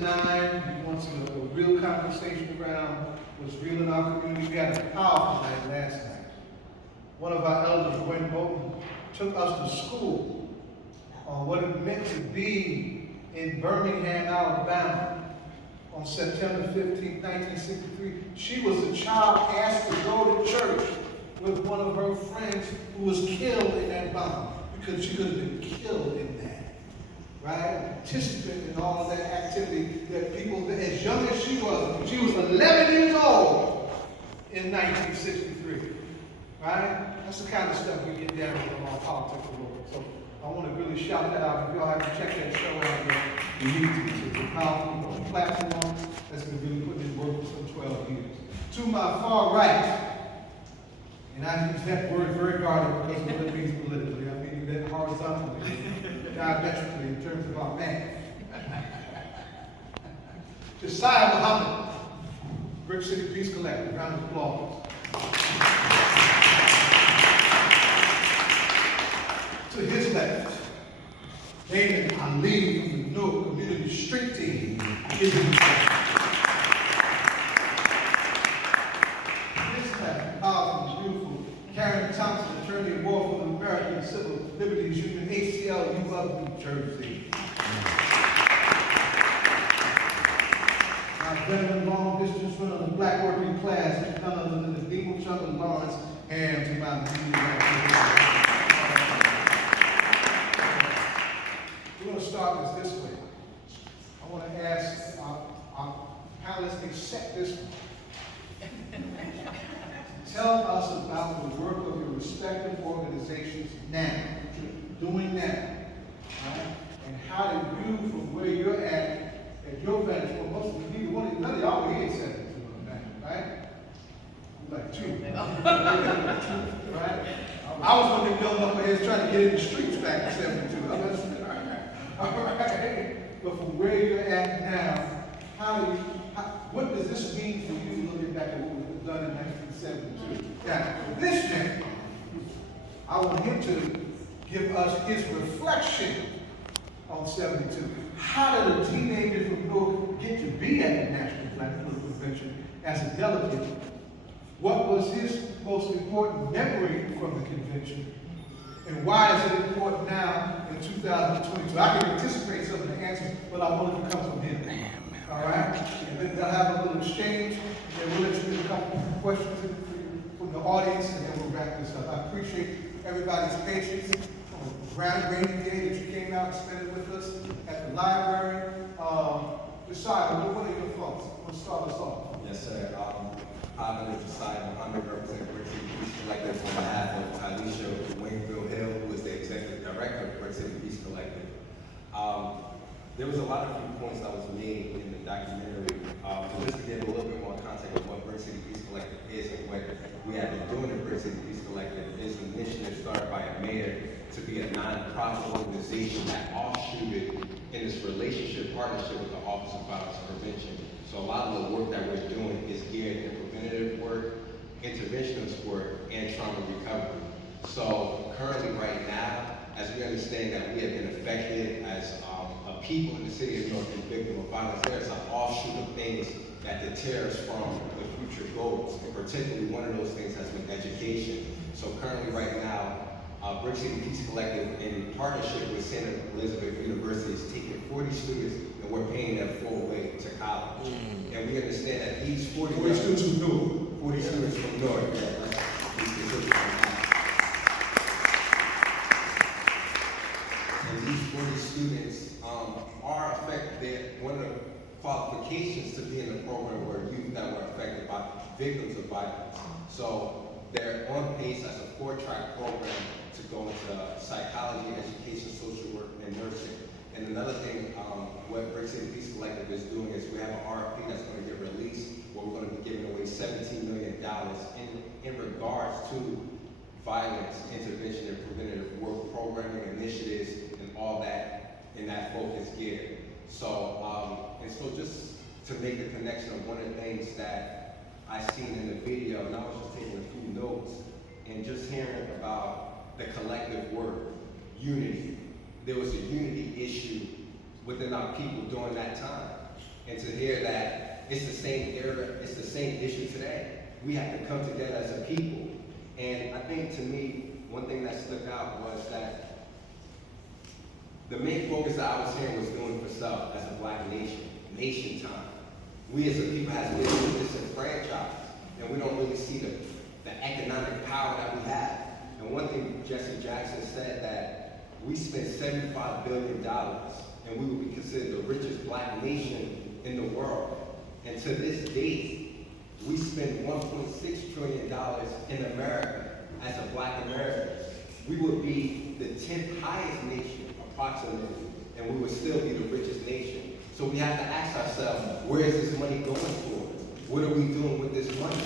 9. We want a real conversation around what's real in our community. We had a powerful night last night. One of our elders, Wayne Bolton, took us to school on what it meant to be in Birmingham, Alabama on September 15, 1963. She was a child asked to go to church with one of her friends who was killed in that bomb because she could have been killed in that, right? Participant in all of that activity that people, as young as she was 11 years old in 1963, right? That's the kind of stuff we get down with on our politics of world. So I want to really shout that out. If y'all have to check that show out there, you need to. It's a powerful platform that's been really putting in work for some 12 years. To my far right, and I use that word very guarded because of what it means politically. I mean that horizontally, diametrically in terms of our man. Josiah Muhammad, Brick City Peace Collective. Round of applause. To his left, Damon Ali from the Newark Community Street Team is in the back. His left, powerful, beautiful, Karen Thompson, attorney at war for the American Civil Liberties Union, ACLU of New Jersey. Our veteran long distance runner of the Black working class is none other than the Debo Chunga Lawrence, and to my immediate right. We're going to start this way. I want to ask our panelists, accept this one. Tell us about the work of your respective organizations now, what you're doing now, right? And how did you, from where you're at your vantage point, most of you, none of y'all were here at 72, right? Like 2. Right? I was one of them young knuckleheads trying to get in the streets back in 72. All right. But from where you're at now, what does this mean for you looking back at what was done in 1972? Now, for this man, I want him to give us his reflection on 72. How did a teenager from Newark get to be at the National Black Political Convention as a delegate? What was his most important memory from the convention? And why is it important now in 2022? I can anticipate some of the answers, but I want it to come from him. All right? And then they'll have a little exchange, and we'll let you get a couple of questions from the audience, and then we'll wrap this up. I appreciate everybody's patience on a groundbreaking day that you came out and spent it with us at the library. Josiah, what are your thoughts? Let's start us off. Yes, sir. I'm Josiah Muhammad, representing Brick City Peace Collective on behalf of Alicia Wingfield Hill, who is the executive director of Brick City Peace Collective. There was a lot of key points that was made in the documentary. Just to give a little bit more context of what Brick City Peace Collective is and what we have been doing at Brick City Peace Collective is a initiative started by a mayor to be a non-profit organization that offshooted in this relationship partnership with the Office of Violence Prevention. So a lot of the work that we're doing is geared in preventative work, interventionist work, and trauma recovery. So currently right now, as we understand that we have been affected as a people in the city of Newark and victim of violence, there's an offshoot of things that deter us from the future goals. And particularly one of those things has been education. So currently right now, Brick City Peace Collective, in partnership with St. Elizabeth University, is taking 40 students and we're paying them full way to college. And we understand that these 40 students from Newark. 40 students from Newark. And these 40 students are affected. One of the qualifications to be in the program were youth that were affected by victims of violence. So they're on pace as a 4-track program to go into psychology, education, social work, and nursing. And another thing, what Brick City Peace Collective is doing is we have an RFP that's going to get released where we're going to be giving away $17 million in regards to violence, intervention, and preventative work programming initiatives and all that in that focus gear. So, and so just to make the connection of one of the things that I seen in the video, and I was just taking a few notes, and just hearing about the collective work, unity. There was a unity issue within our people during that time. And to hear that it's the same era, it's the same issue today. We have to come together as a people. And I think to me, one thing that stuck out was that the main focus that I was hearing was doing for self as a black nation, nation time. We as a people have been disenfranchised, and we don't really see the economic power that we have. And one thing Jesse Jackson said, that we spent $75 billion, and we would be considered the richest black nation in the world. And to this date, we spend $1.6 trillion in America as a black American. We would be the 10th highest nation, approximately, and we would still be the richest nation. So we have to ask ourselves, where is this money going towards? What are we doing with this money?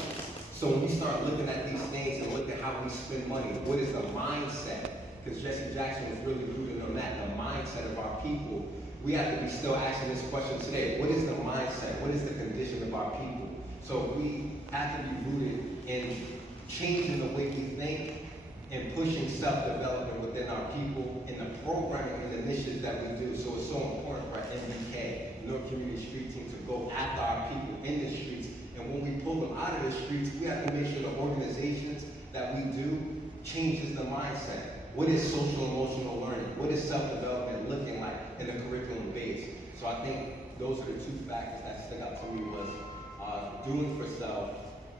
So when we start looking at these things and look at how we spend money, what is the mindset? Because Jesse Jackson was really rooted on that, the mindset of our people. We have to be still asking this question today. What is the mindset? What is the condition of our people? So we have to be rooted in changing the way we think and pushing self-development within our people in the programming and initiatives that we do. So it's so important for our NBK, North Community Street Team, to go after our people in the streets. And when we pull them out of the streets, we have to make sure the organizations that we do changes the mindset. What is social emotional learning? What is self-development looking like in the curriculum base? So I think those are the two factors that stuck out to me, was doing for self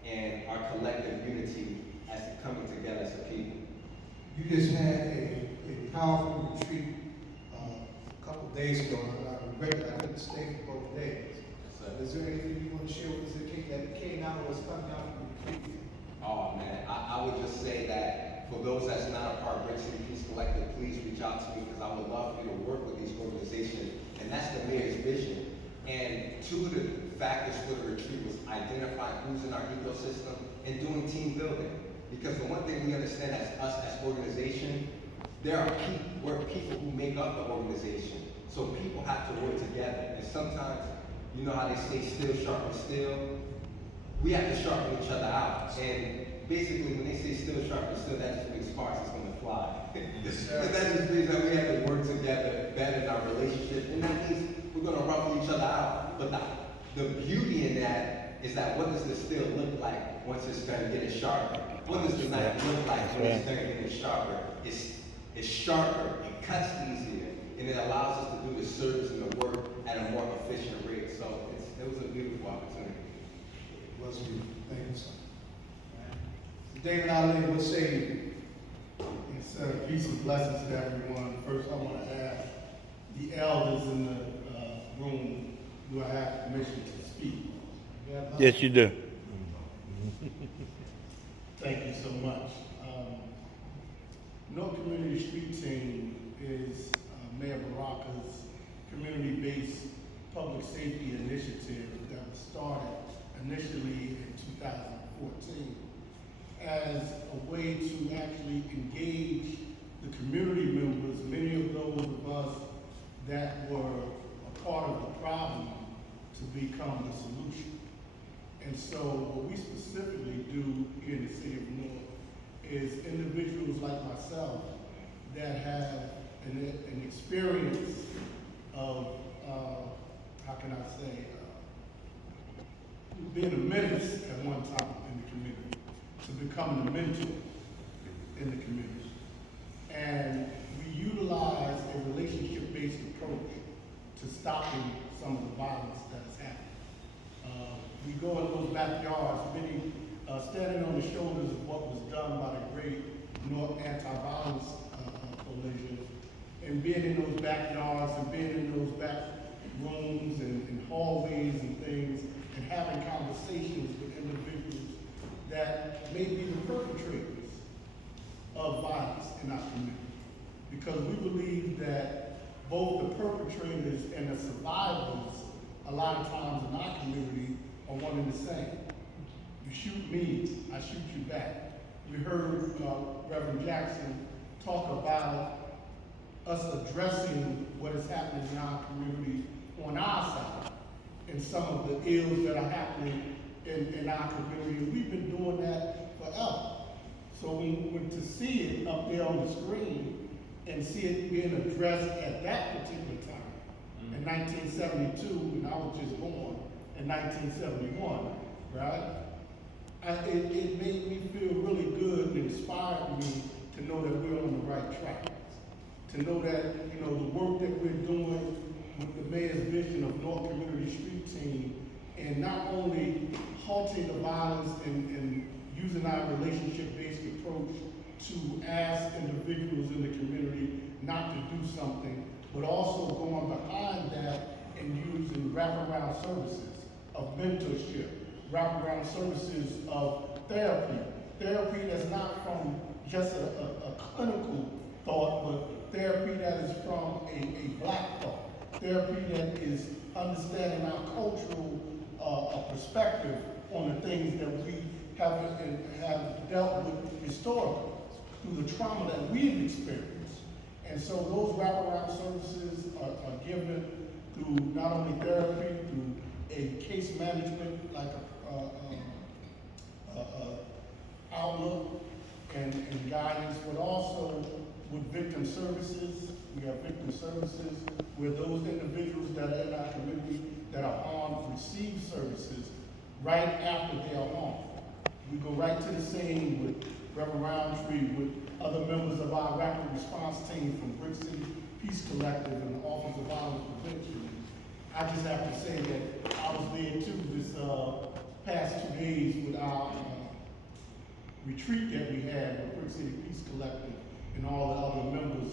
and our collective unity as coming together as a people. You just had a powerful retreat a couple of days ago, and I regret that I couldn't stay for both days. Is there anything you want to share with us that came out of what's coming out from the retreat? Oh man, I would just say that for those that's not a part of Brick City Peace Collective, please reach out to me, because I would love for you to work with these organizations, and that's the mayor's vision. And two of the factors for the retreat was identifying who's in our ecosystem and doing team building. Because the one thing we understand as us as organization, we're people who make up the organization. So people have to work together. And sometimes, you know how they say steel sharpens steel? We have to sharpen each other out. And basically when they say steel sharpens steel, that just means sparks is gonna fly. But that just means that we have to work together better in our relationship. And that means we're gonna ruffle each other out. But the beauty in that is that what does the steel look like once it's gonna get it sharper? What does the knife look like when it's gonna get it sharper? It's sharper, it cuts easier, and it allows us to do the service and the work at a more efficient rate. So it was a beautiful opportunity. It was beautiful. Thank you, sir. David Ali, what say you? Yes, sir. Peace and blessings to everyone. First, I want to ask the elders in the room, do I have permission to speak? Yes, you do. Thank you so much. North Community Street Team is Mayor Baraka's community-based public safety initiative that was started initially in 2014 as a way to actually engage the community members, many of those of us that were a part of the problem, to become the solution. And so what we specifically do here in the city of North is individuals like myself that have an experience of, how can I say, being a menace at one time in the community, to become the mentor in the community. And we utilize a relationship-based approach to stopping some of the violence that is happening. We go in those backyards, many standing on the shoulders of what was done by the great North Anti-Violence Coalition, and being in those backyards and being in those back rooms and hallways and things, and having conversations with individuals that may be the perpetrators of violence in our community. Because we believe that both the perpetrators and the survivors, a lot of times in our community, are one and the same. You shoot me, I shoot you back. We heard Reverend Jackson talk about us addressing what is happening in our community on our side and some of the ills that are happening in our community. We've been doing that forever. So when to see it up there on the screen and see it being addressed at that particular time, in 1972, and I was just born in 1971, right? It made me feel really good and inspired me to know that we're on the right track. To know that, you know, the work that we're doing with the mayor's vision of North Community Street Team, and not only halting the violence and using our relationship-based approach to ask individuals in the community not to do something, but also going behind that and using wraparound services of mentorship, wraparound services of therapy. Therapy that's not from just a clinical thought, but therapy that is from a black thought. Therapy that is understanding our cultural perspective on the things that we have dealt with historically through the trauma that we've experienced. And so those wraparound services are given through not only therapy, through a case management like outlook and guidance, but also with victim services. We have victim services where those individuals that are in our community that are harmed receive services right after they are harmed. We go right to the scene with Reverend Roundtree, with other members of our rapid response team from Brick City Peace Collective and the Office of Violence Prevention. I just have to say that I was there too this past 2 days with our retreat that we had with Brick City Peace Collective and all the other members.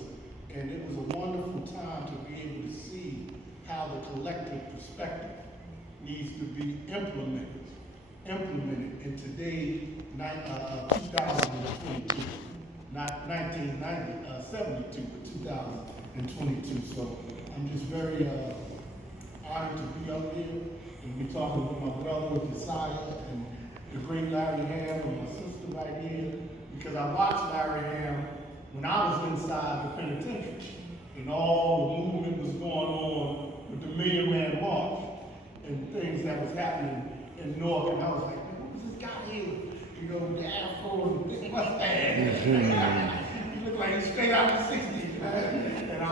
And it was a wonderful time to be able to see how the collective perspective needs to be implemented in today's 2022, not 1972, but 2022. So I'm just very honored to be up here and be talking with my brother Josiah and the great Larry Ham and my sister right here, because I watched Larry Ham when I was inside the penitentiary and all the movement was going on with the Million Man March and things that was happening in North, and I was like, who was this guy here? You know, with the afro and the big mustache. He looked like he's straight out of the 60s, man. And I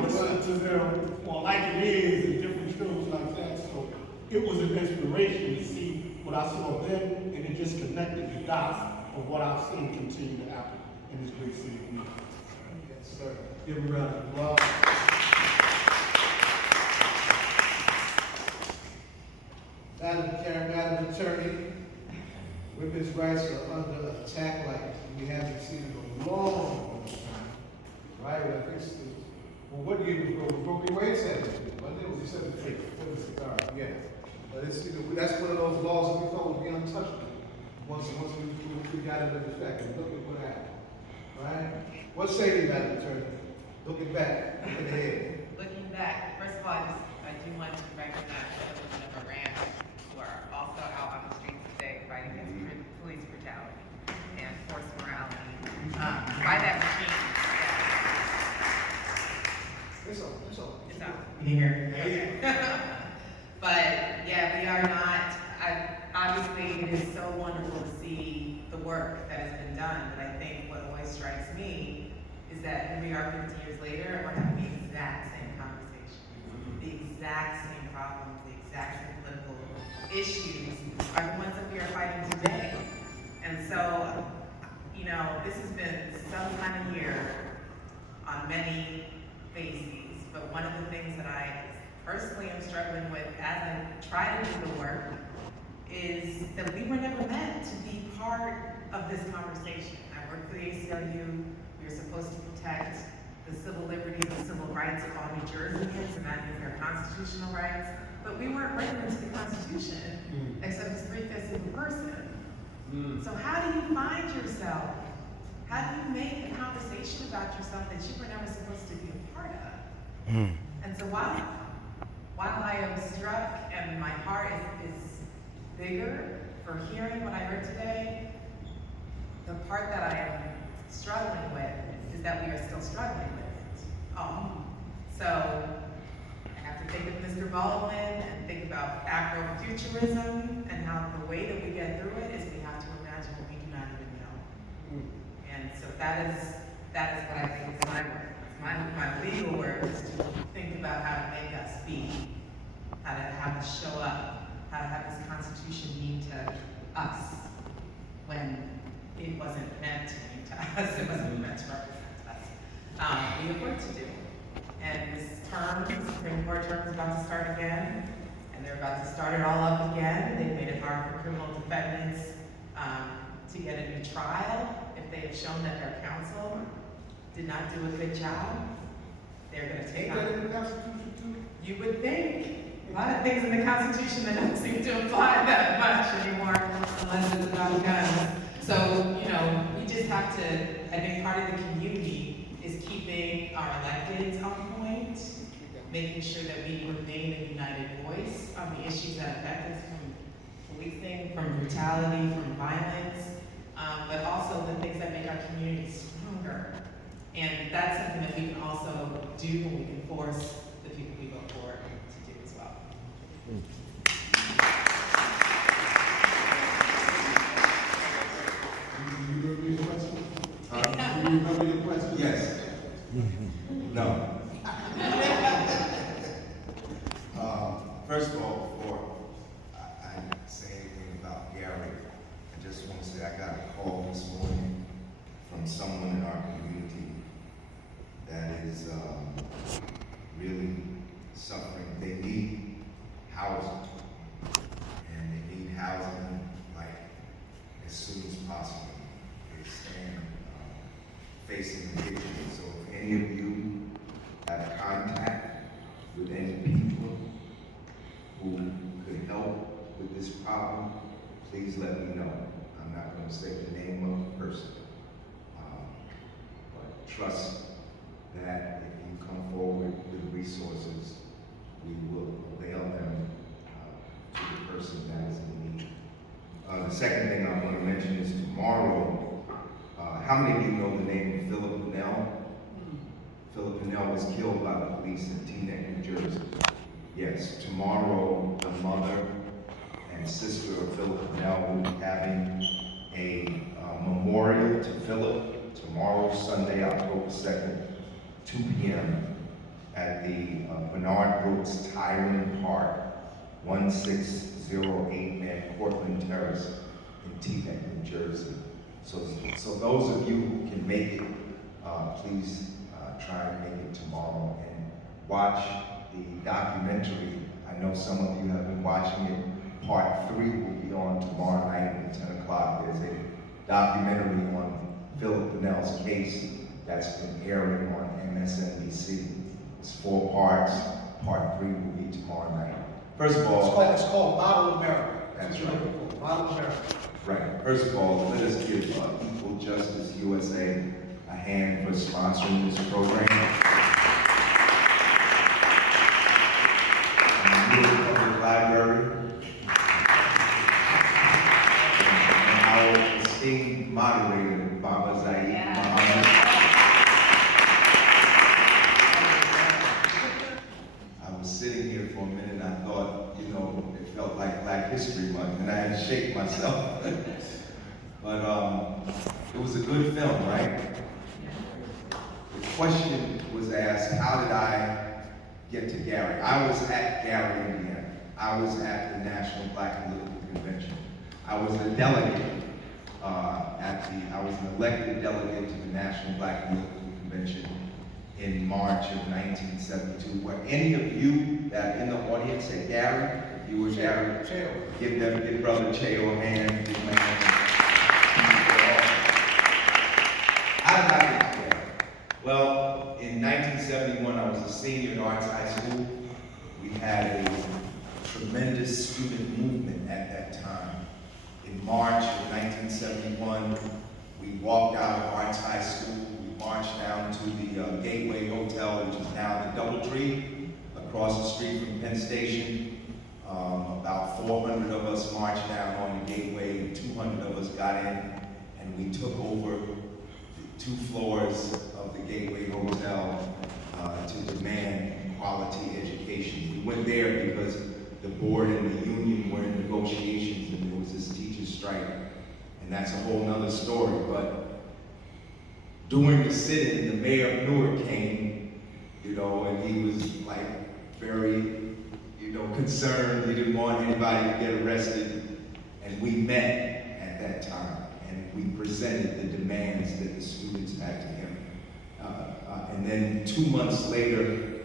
listened to them on Like It Is and different shows like that. So it was an inspiration to see what I saw then, and it just connected the dots of what I've seen continue to happen in this great city of New York. Yes, sir. Give him a round of applause. Madam Attorney, women's rights are under attack like we haven't seen in a long time. Right? I think it's, well, what year was Roe v. Wade said it? Wasn't it? Was he 73? Yeah. But it's, you know, that's one of those laws that we thought would be untouchable once we got it into effect. And look at what happened. Right? What say you, Madam Attorney? Looking back, looking ahead. Looking back, first of all, I do want to recognize the women of Iran who are also out on the streets today fighting against police brutality and forced morality by that regime. It's on. It's out. You hear? Okay. But yeah, we are not. Obviously, it is so wonderful to see the work that has been done. But I think what always strikes me is that here we are 50 years later, and we're having the exact same conversation, the exact same problems, the exact same political issues are the ones that we are fighting today. And so, you know, this has been some kind of year on many bases. But one of the things that I personally am struggling with as I try to do the work is that we were never meant to be part of this conversation. I work for the ACLU. We are supposed to protect the civil liberties and civil rights of all New Jerseyans, and that means their constitutional rights. But we weren't written into the Constitution, except as 3/5 of a person. So how do you find yourself? How do you make a conversation about yourself that you were never supposed to be a part of? And so while I am struck and my heart is bigger for hearing what I heard today, the part that I am struggling with is that we are still struggling with it. So I have to think of Mr. Baldwin and think about Afrofuturism and how the way that we get through it is we have to imagine what we do not even know. And so that is what I think is my work. my legal work is to think about how to make us speak, how to have us show up, how to have this Constitution mean to us when it wasn't meant to mean to us, it wasn't meant to represent us. We have work to do. And this term, the Supreme Court term is about to start again, and they're about to start it all up again. They've made it hard for criminal defendants to get a new trial if they have shown that their counsel did not do a good job. They're going to take Ain't that in on. the Constitution too? You would think a lot of things in the Constitution that don't seem to apply that much anymore, unless it's about guns. So, you know, we just have to, I think part of the community is keeping our electeds on point, making sure that we remain a united voice on the issues that affect us, from policing, from brutality, from violence, but also the things that make our community stronger. And that's something that we can also do, and we can force the people we vote for to do as well. You remember your question? Huh? You remember your question? Yes. No. First of all, before I say anything about Gary, I just want to say I got a call this morning from someone in our community that is really suffering. They need housing, and they need housing like as soon as possible. They stand facing eviction. So if any of you have contact with any people who could help with this problem, please let me know. I'm not going to say the name of the person, but trust that if you come forward with resources, we will avail them to the person that is in need. The second thing I want to mention is tomorrow. How many of you know the name of Philip Pinnell? Philip Pinnell was killed by the police in Teaneck, New Jersey. Yes, tomorrow the mother and sister of Philip Pinnell will be having a memorial to Philip tomorrow, Sunday, October 2nd, 2 p.m. at the Bernard Brooks Tyron Park, 1608 Van Cortlandt Terrace in Teaneck, New Jersey. So those of you who can make it, please try and make it tomorrow and watch the documentary. I know some of you have been watching it. Part 3 will be on tomorrow night at 10 o'clock. There's a documentary on Philip Pinnell's case that's been airing on MSNBC. It's 4 parts. Part 3 will be tomorrow night. First of all, It's called Model America. That's what right. you're looking for, Model America. right. First of all, let us give Equal Justice USA a hand for sponsoring this program. And the Newark Public Library. And our esteemed moderator, Baba Zaid Muhammad. I was sitting here for a minute and I thought, you know, it felt like Black History Month and I had to shake myself. But it was a good film, right? The question was asked, how did I get to Gary? I was at Gary, Indiana. I was at the National Black Political Convention. I was a delegate I was an elected delegate to the National Black Political Convention in March of 1972. Were any of you that in the audience said Gary? If you were Gary, give Brother Cheo a hand. Big man. How did I get there? Well, in 1971, I was a senior in Arts High School. We had a tremendous student movement at that time. In March of 1971, we walked out of Arts High School. We marched down to the Gateway Hotel, which is now the DoubleTree, across the street from Penn Station. About 400 of us marched down on the Gateway, 200 of us got in, and we took over 2 floors of the Gateway Hotel to demand quality education. We went there because the board and the union were in negotiations and there was this teacher's strike, and that's a whole nother story. But during the sit-in, the mayor of Newark came and he was like very, concerned. He didn't want anybody to get arrested. And we met at that time, and we presented the demands that the students had to him. And then 2 months later,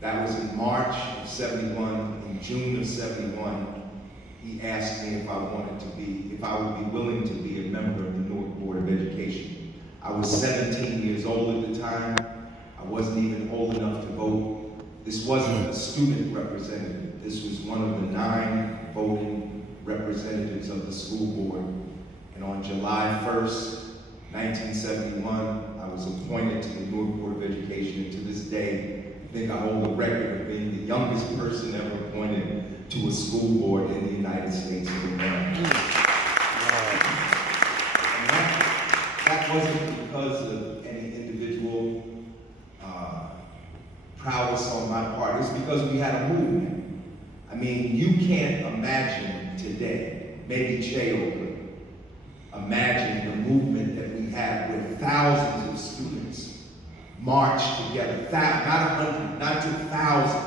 that was in March of '71, in June of '71, he asked me if I would be willing to be a member of the Newark Board of Education. I was 17 years old at the time. I wasn't even old enough to vote. This wasn't a student representative. This was one of the 9 voting representatives of the school board. And on July 1st, 1971, I was appointed to the Newark Board of Education, and to this day, I think I hold the record of being the youngest person ever appointed to a school board in the United States of America. And that wasn't because of any individual prowess on my part. It was because we had a movement. I mean, you can't imagine today, maybe Cheo could imagine the movement that we had with thousands of students march together, not 100, not 2,000,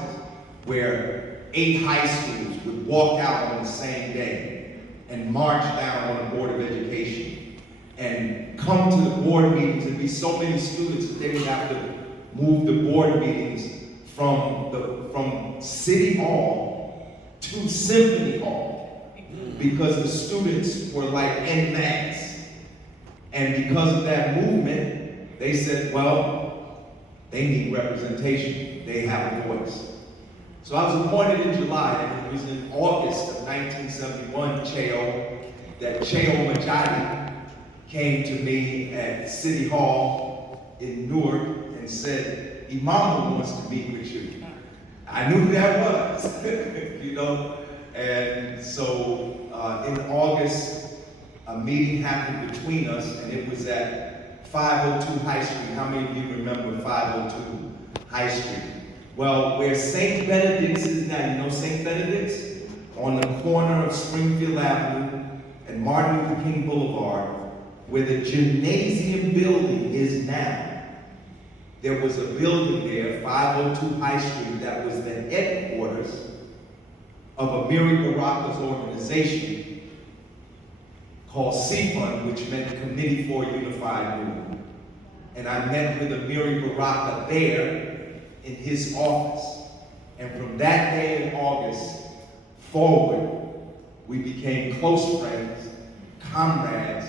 where 8 high schools would walk out on the same day and march down on the Board of Education and come to the board meetings. There'd be so many students that they would have to move the board meetings from City Hall to Symphony Hall because the students were like en masse. And because of that movement, they said, well, they need representation. They have a voice. So I was appointed in July, and it was in August of 1971, that Cheo Majadi came to me at City Hall in Newark and said, Imam wants to meet with you. I knew who that was, And so in August, a meeting happened between us, and it was at 502 High Street. How many of you remember 502 High Street? Well, where St. Benedict's is now, you know St. Benedict's? On the corner of Springfield Avenue and Martin Luther King Boulevard, where the gymnasium building is now. There was a building there, 502 High Street, that was the headquarters of Amiri Baraka's organization called CFUN, which meant Committee for Unified Movement. And I met with Amiri Baraka there in his office. And from that day in August forward, we became close friends, comrades,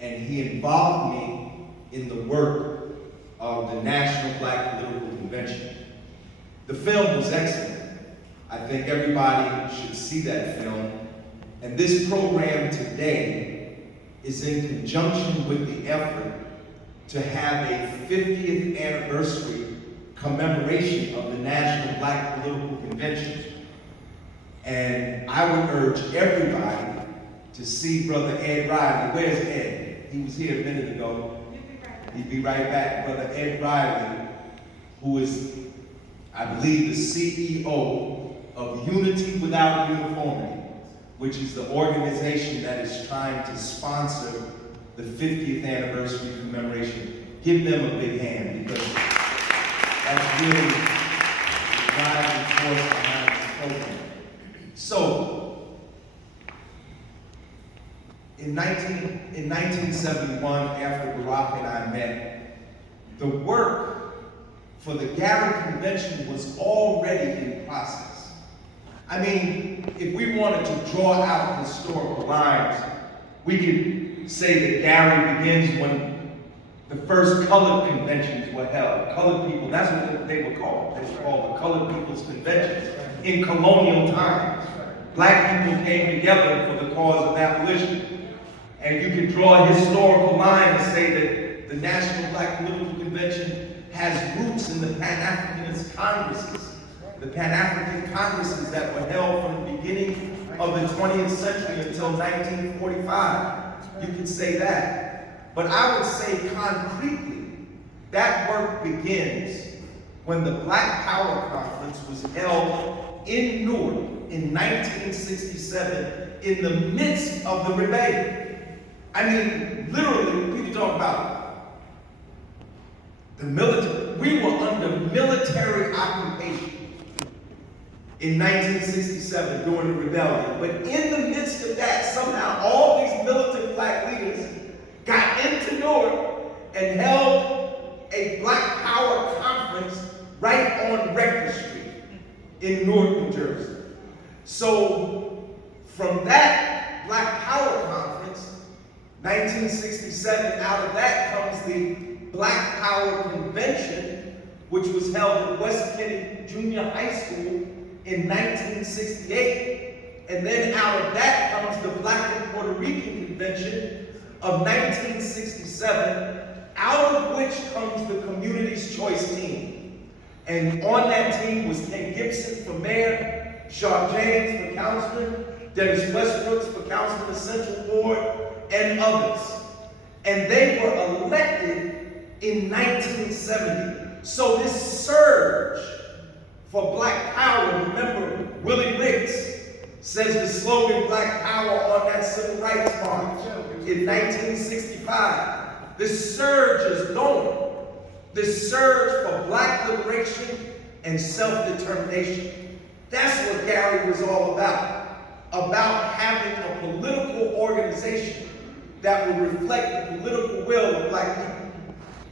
and he involved me in the work of the National Black Political Convention. The film was excellent. I think everybody should see that film. And this program today is in conjunction with the effort to have a 50th anniversary commemoration of the National Black Political Convention. And I would urge everybody to see Brother Ed Riley. Where's Ed? He was here a minute ago. He'd be right back. Brother Ed Riley, who is, I believe, the CEO of Unity Without Uniformity, which is the organization that is trying to sponsor the 50th anniversary commemoration. Give them a big hand, because that's really the driving force behind this program. So, in 1971, after Barack and I met, the work for the Gary Convention was already in process. I mean, if we wanted to draw out historical lines, we could say that Gary begins when the first colored conventions were held. Colored people, that's what they were called. They were called the Colored People's Conventions in colonial times. Black people came together for the cause of abolition. And you could draw a historical line and say that the National Black Political Convention has roots in the Pan-Africanist Congresses. The Pan-African Congresses that were held from the beginning of the 20th century until 1945. You could say that. But I would say concretely, that work begins when the Black Power Conference was held in Newark in 1967 in the midst of the rebellion. I mean, literally, people talk about the military. we were under military occupation in 1967 during the rebellion. But in the midst of that, somehow all these militant black leaders got into Newark and held a Black Power conference right on Rector Street in Newark, New Jersey. So from that Black Power conference, 1967, out of that comes the Black Power Convention, which was held at West Kenny Junior High School in 1968. And then out of that comes the Black and Puerto Rican Convention of 1967, out of which comes the Community's Choice team. And on that team was Ken Gibson for mayor, Sharp James for councilman, Dennis Westbrooks for councilman of Central Ward, and others. And they were elected in 1970. So this surge for Black Power, remember Willie Ricks says the slogan Black Power on that Civil Rights March in 1965. This surge is going. This surge for Black liberation and self-determination. That's what Gary was all about having a political organization that would reflect the political will of Black people.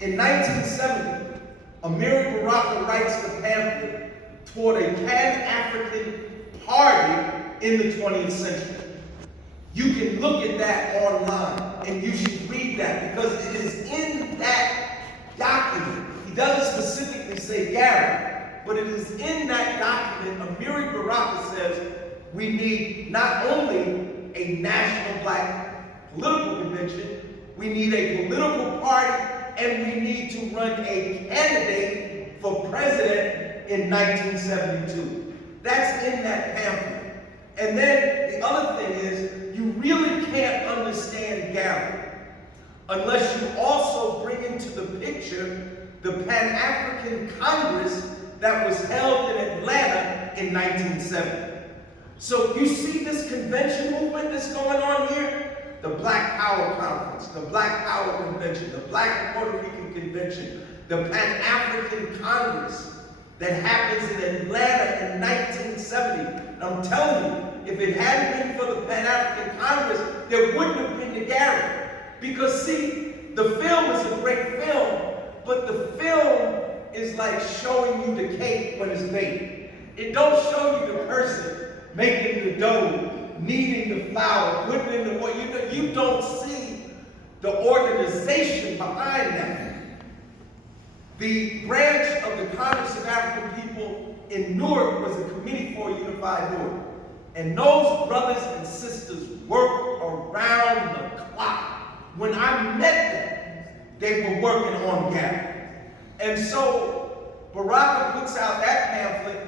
In 1970, Amiri Baraka writes the pamphlet toward a Pan-African party in the 20th century. You can look at that online and you should read that because it is in that document. He doesn't specifically say Gary, but it is in that document. Amiri Baraka says we need not only a national Black political convention, we need a political party, and we need to run a candidate for president in 1972. That's in that pamphlet. And then the other thing is, you really can't understand Gary unless you also bring into the picture the Pan-African Congress that was held in Atlanta in 1970. So you see this convention movement that's going on here? The Black Power Conference, the Black Power Convention, the Black and Puerto Rican Convention, the Pan-African Congress that happens in Atlanta in 1970. And I'm telling you, if it hadn't been for the Pan-African Congress, there wouldn't have been the Gary. Because see, the film is a great film, but the film is like showing you the cake when it's baked. It don't show you the person making the dough, kneading the flour, putting it in the water. You don't see the organization behind that. The branch of the Congress of African People in Newark was the Committee for a Unified Newark. And those brothers and sisters worked around the clock. When I met them, they were working on Gary. And so Baraka puts out that pamphlet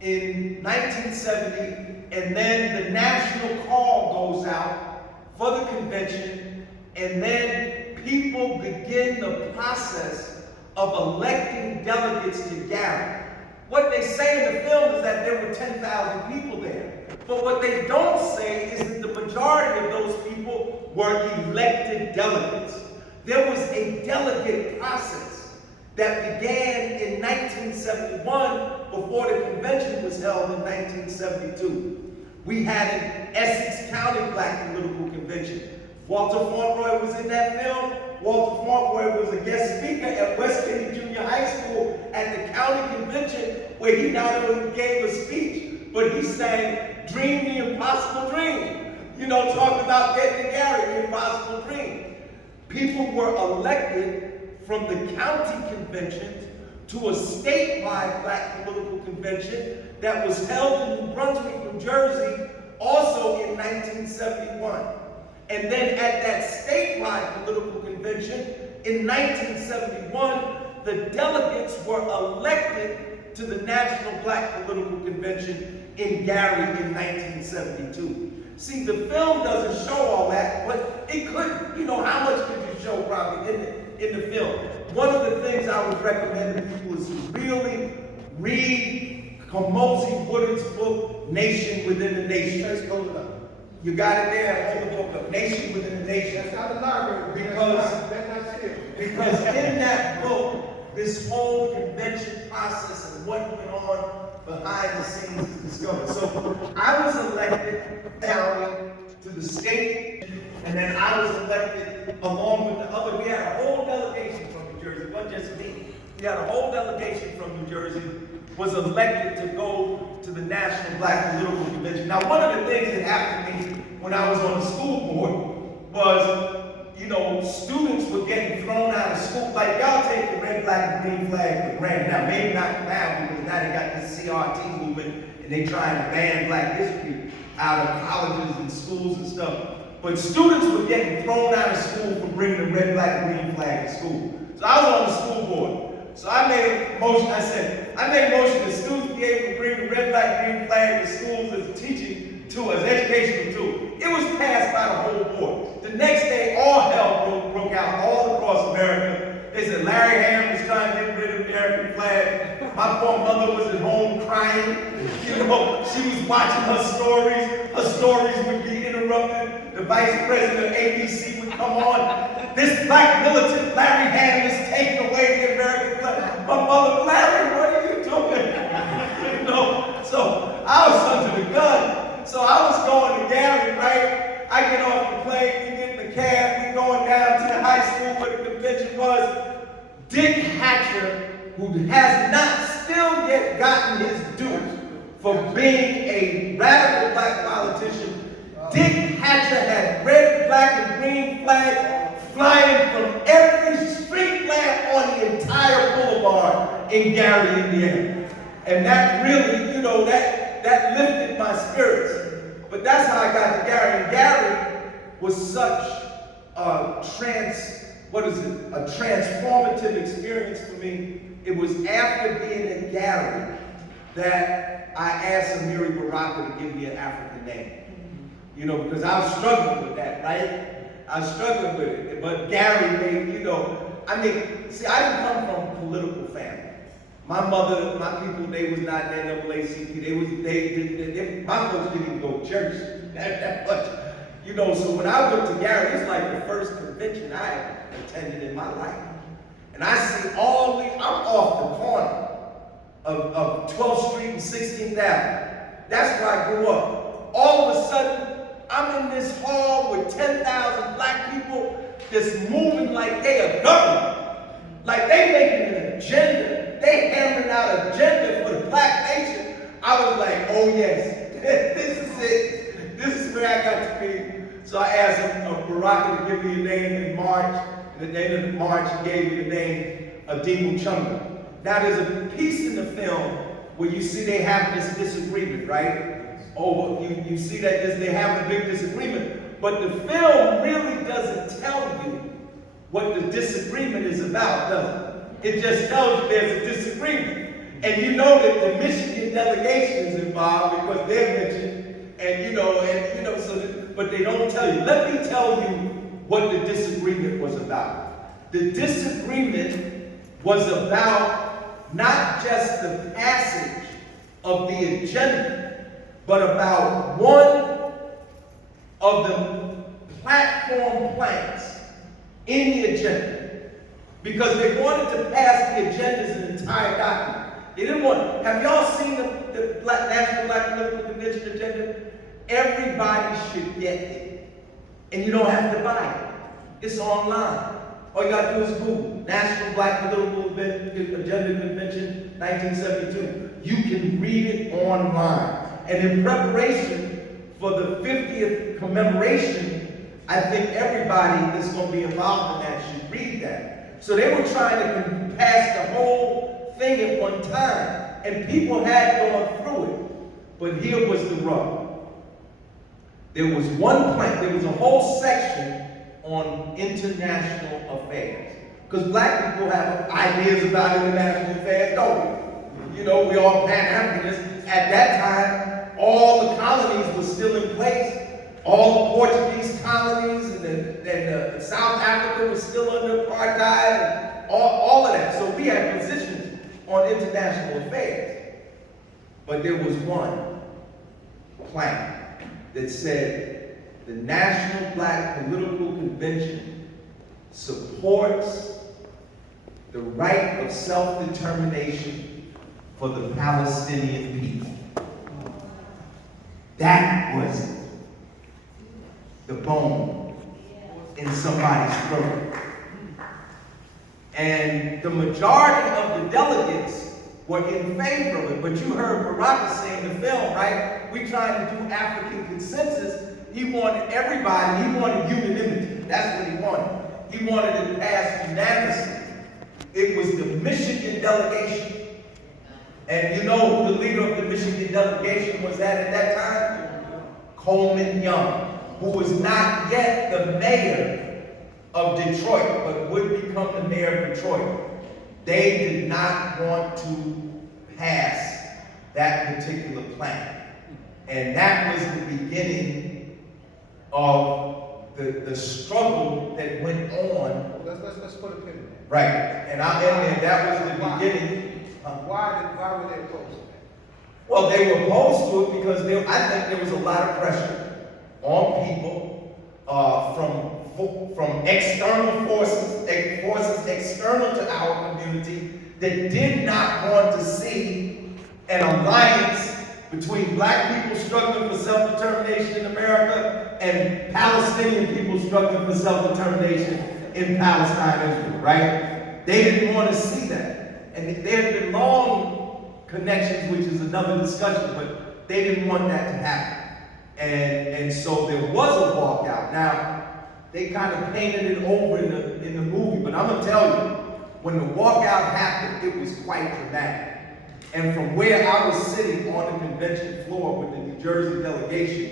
in 1970, and then the national call goes out for the convention, and then people begin the process of electing delegates to Gary. What they say in the film is that there were 10,000 people there. But what they don't say is that the majority of those people were elected delegates. There was a delegate process that began in 1971 before the convention was held in 1972. We had an Essex County Black Political Convention. Walter Fauntleroy was in that film. Walter Fauntleroy was a guest speaker at West Kenny Junior High School at the county convention, where he not only gave a speech, but he sang Dream the Impossible Dream. You know, talking about getting to Gary, the impossible dream. People were elected from the county conventions to a statewide Black political convention that was held in New Brunswick, New Jersey, also in 1971. And then at that statewide political convention in 1971, the delegates were elected to the National Black Political Convention in Gary in 1972. See, the film doesn't show all that, but it could, you know, how much could you show probably in the film? One of the things I would recommend to people is to really read Kamosi Woodard's book, Nation Within the Nation. Let's hold it up. You got it there, hold the book up, Nation Within the Nation. That's not a library. Because in that book, this whole convention process and what went on behind the scenes is discovered. So I was elected down to the state, and then I was elected along with the other. We had a whole delegation from New Jersey, it wasn't just me. We had a whole delegation from New Jersey was elected to go to the National Black Political Convention. Now, one of the things that happened to me when I was on the school board was, you know, students were getting thrown out of school. Like, y'all take the red, black, and green flag for granted. Now, maybe not now, because now they got this CRT movement, and they trying to ban black history out of colleges and schools and stuff. But students were getting thrown out of school for bringing the red, black, and green flag to school. So I was on the school board. So I made a motion, I made a motion that students be able to bring the red, black, green flag to schools as a teaching tool, as educational tool. It was passed by the whole board. The next day, all hell broke out all across America. They said Larry Hamm was trying to get rid of the American flag. My poor mother was at home crying. You know, she was watching her stories. Her stories would be interrupted. The vice president of ABC would come on. This black militant Larry Hamm is taking away the American flag. My mother, Larry, what are you doing? You know, so I was under the gun. So I was going to Gary, right? I get off the plane, we get in the cab, we going down to the high school where the convention was. Dick Hatcher, who has not still yet gotten his due for being a radical black politician, Dick Hatcher had red, black, and green flags flying from every street lamp on the entire boulevard in Gary, Indiana. And that really, you know, that lifted my spirits. But that's how I got to Gary. And Gary was such a transformative experience for me. It was after being at Gary that I asked Amiri Baraka to give me an African name. You know, because I was struggling with that, right? I was struggling with it. But Gary made, you know, I mean, see, I didn't come from a political family. My mother, my people, they was not NAACP. My folks didn't even go to church that much. You know, so when I went to Gary, it's like the first convention I attended in my life. And I see I'm off the corner of 12th Street and 16th Avenue. That's where I grew up. All of a sudden, I'm in this hall with 10,000 black people that's moving like they a government. Like they making an agenda. They hammering out an agenda for the black nation. I was like, oh yes, this is it. This is where I got to be. So I asked Baraka to give me a name in March. And at the end of March, he gave me the name Adimu Chunga. Now there's a piece in the film where you see they have this disagreement, right? Oh, you see that they have a big disagreement. But the film really doesn't tell you what the disagreement is about, does it? It just tells you there's a disagreement. And you know that the Michigan delegation is involved because they're mentioned, but they don't tell you. Let me tell you what the disagreement was about. The disagreement was about not just the passage of the agenda, but about one of the platform planks in the agenda. Because they wanted to pass the agenda as an entire document. They didn't want, have y'all seen the National Black Political Convention agenda? Everybody should get it. And you don't have to buy it. It's online. All you gotta do is Google National Black Political Agenda Convention 1972. You can read it online. And in preparation for the 50th commemoration, I think everybody that's going to be involved in that should read that. So they were trying to pass the whole thing at one time, and people had gone through it. But here was the rub. There was one plank, there was a whole section on international affairs. Because black people have ideas about international affairs, don't we? You know, we all Pan-Africanists. At that time, all the colonies were still in place. All the Portuguese colonies and South Africa was still under apartheid, and all of that. So we had positions on international affairs. But there was one plank that said the National Black Political Convention supports the right of self-determination for the Palestinian people. That was the bone in somebody's throat. And the majority of the delegates were in favor of it. But you heard Baraka say in the film, right? We trying to do African consensus. He wanted everybody, he wanted unanimity. That's what he wanted. He wanted it to pass unanimously. It was the Michigan delegation. And you know who the leader of the Michigan delegation was at that time? Coleman Young, who was not yet the mayor of Detroit, but would become the mayor of Detroit. They did not want to pass that particular plan. And that was the beginning of the struggle that went on. Let's put a pin in that. Right. And that was the beginning. Why were they opposed to that? Well, they were opposed to it because I think there was a lot of pressure on people from external forces external to our community that did not want to see an alliance between black people struggling for self-determination in America and Palestinian people struggling for self-determination in Palestine, Israel, right? They didn't want to see that. And there had been long connections, which is another discussion, but they didn't want that to happen. And so there was a walkout. Now, they kind of painted it over in the movie, but I'm gonna tell you, when the walkout happened, it was quite dramatic. And from where I was sitting on the convention floor with the New Jersey delegation,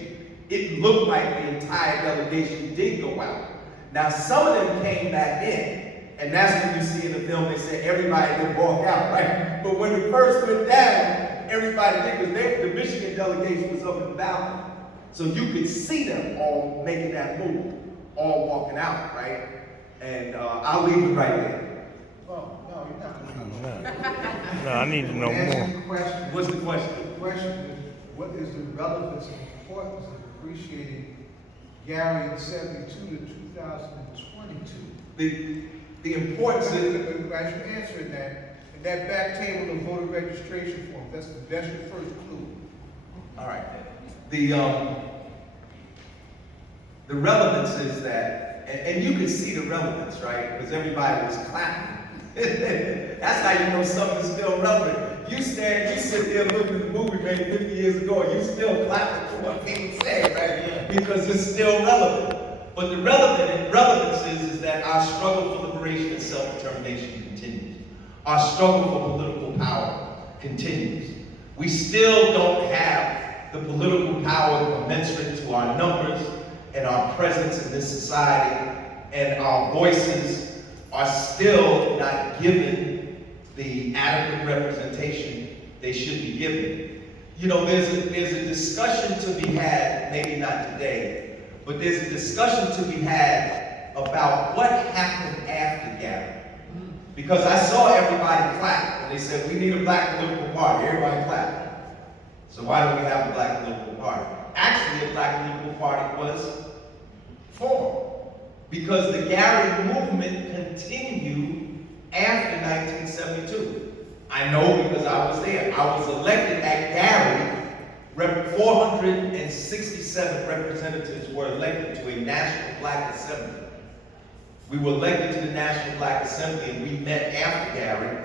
it looked like the entire delegation did go out. Now, some of them came back in, and that's when you see in the film, they said everybody didn't walk out, right? But when it first went down, everybody did, because the Michigan delegation was up in the balcony. So you could see them all making that move, all walking out, right? And I'll leave it right there. Oh, no, you're not gonna No, I need to know answer more. the question. What's the question? The question is, what is the relevance and importance of appreciating Gary in 72 to 2022? The importance As is, you answered that, in that back table of voter registration form, that's your first clue. all right. The relevance is that, and you can see the relevance, right? Because everybody was clapping. That's how you know something's still relevant. You sit there looking at the movie made 50 years ago, and you still clapping for what people say, right? Because it's still relevant. But the relevance is that our struggle for liberation and self-determination continues. Our struggle for political power continues. We still don't have the political power commensurate to our numbers and our presence in this society, and our voices are still not given the adequate representation they should be given. You know, there's a discussion to be had, maybe not today, but there's a discussion to be had about what happened after Gary. Because I saw everybody clap, and they said, we need a black political party. Everybody clapped. So why don't we have a black political party? Actually, a black political party was formed because the Gary movement continued after 1972. I know because I was there. I was elected at Gary. 467 representatives were elected to a National Black Assembly. We were elected to the National Black Assembly, and we met after Gary.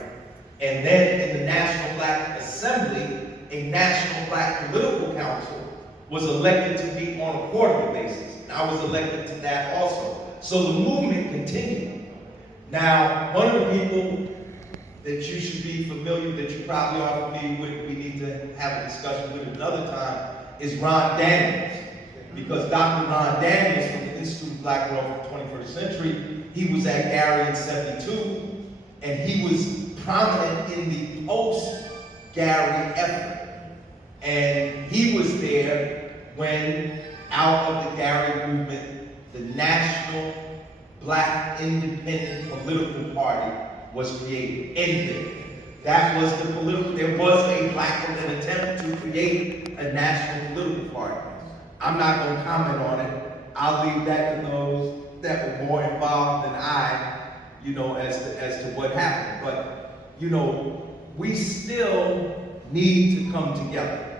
And then in the National Black Assembly, a National Black Political Council was elected to be on a quarterly basis. And I was elected to that also. So the movement continued. Now, one of the people that you should be familiar, that you probably are familiar with, we need to have a discussion with another time, is Ron Daniels. Because Dr. Ron Daniels from the Institute of Black Law for the 21st Century, he was at Gary in 72, and he was prominent in the post-Gary effort. And he was there when, out of the Gary movement, the National Black Independent Political Party was created. Anything. That was the political, there was an attempt to create a national political party. I'm not going to comment on it. I'll leave that to those that were more involved than I you know, as to what happened. But, you know, we still need to come together.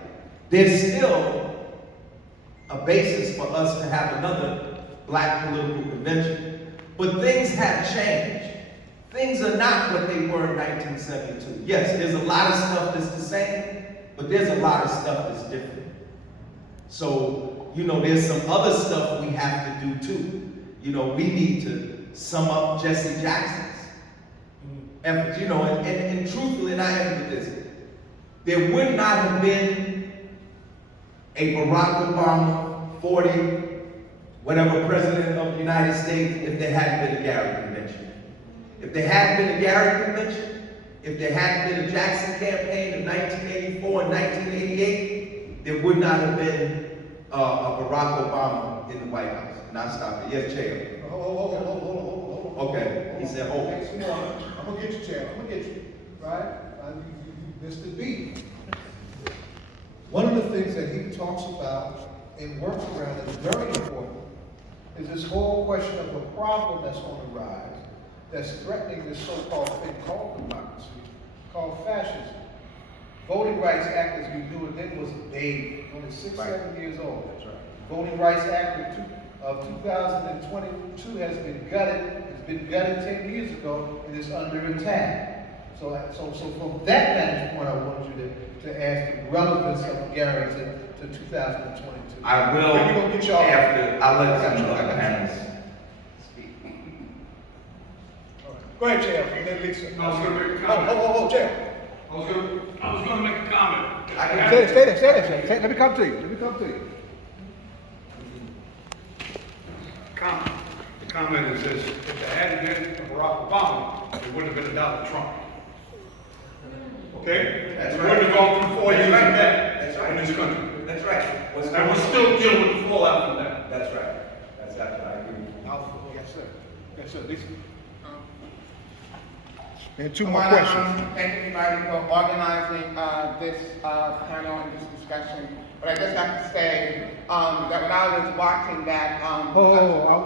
There's still a basis for us to have another black political convention. But things have changed. Things are not what they were in 1972. Yes, there's a lot of stuff that's the same, but there's a lot of stuff that's different. So, you know, there's some other stuff we have to do too. You know, we need to sum up Jesse Jackson's efforts, you know, and truthfully, and I end with this, there would not have been a Barack Obama 40, whatever president of the United States if there hadn't been a Gary Convention. If there hadn't been a Gary Convention, if there hadn't been a Jackson campaign in 1984 and 1988, there would not have been a Barack Obama in the White House. And I'll stop it. Yes, Chair. Hold on. Okay, he said, hold. Thanks, come on. I'm gonna get you, Chair. I'm gonna get you. Right? You missed the beat. One of the things that he talks about and works around that is very important is this whole question of the problem that's on the rise that's threatening this so-called thing called democracy, called fascism. Voting Rights Act, as we knew it then, was a baby, only 7 years old. That's right. Voting Rights Act of 2022 has been gutted. It's been gutted 10 years ago and is under attack. So from that vantage point, I want you to ask the relevance of Gary to 2022. I will Then we're gonna get y'all. after, I'll let some other panelists speak. All right. Go ahead, Chair, and then Lisa. I was gonna make a comment. Oh, Chair. I was gonna make a comment. Stay there, Chair. Let me come to you. The comment is this: if there hadn't been a Barack Obama, there wouldn't have been a Donald Trump. Okay? That's We right. wouldn't have gone through 4 years of That's right. that That's right. in this country. That's right. And we're still dealing with the fallout from that. That's right. That's exactly what I agree. Yes, sir. Lisa. And two I more wanna, questions. Thank everybody for organizing this panel and this discussion. But I just have to say that when I was watching that,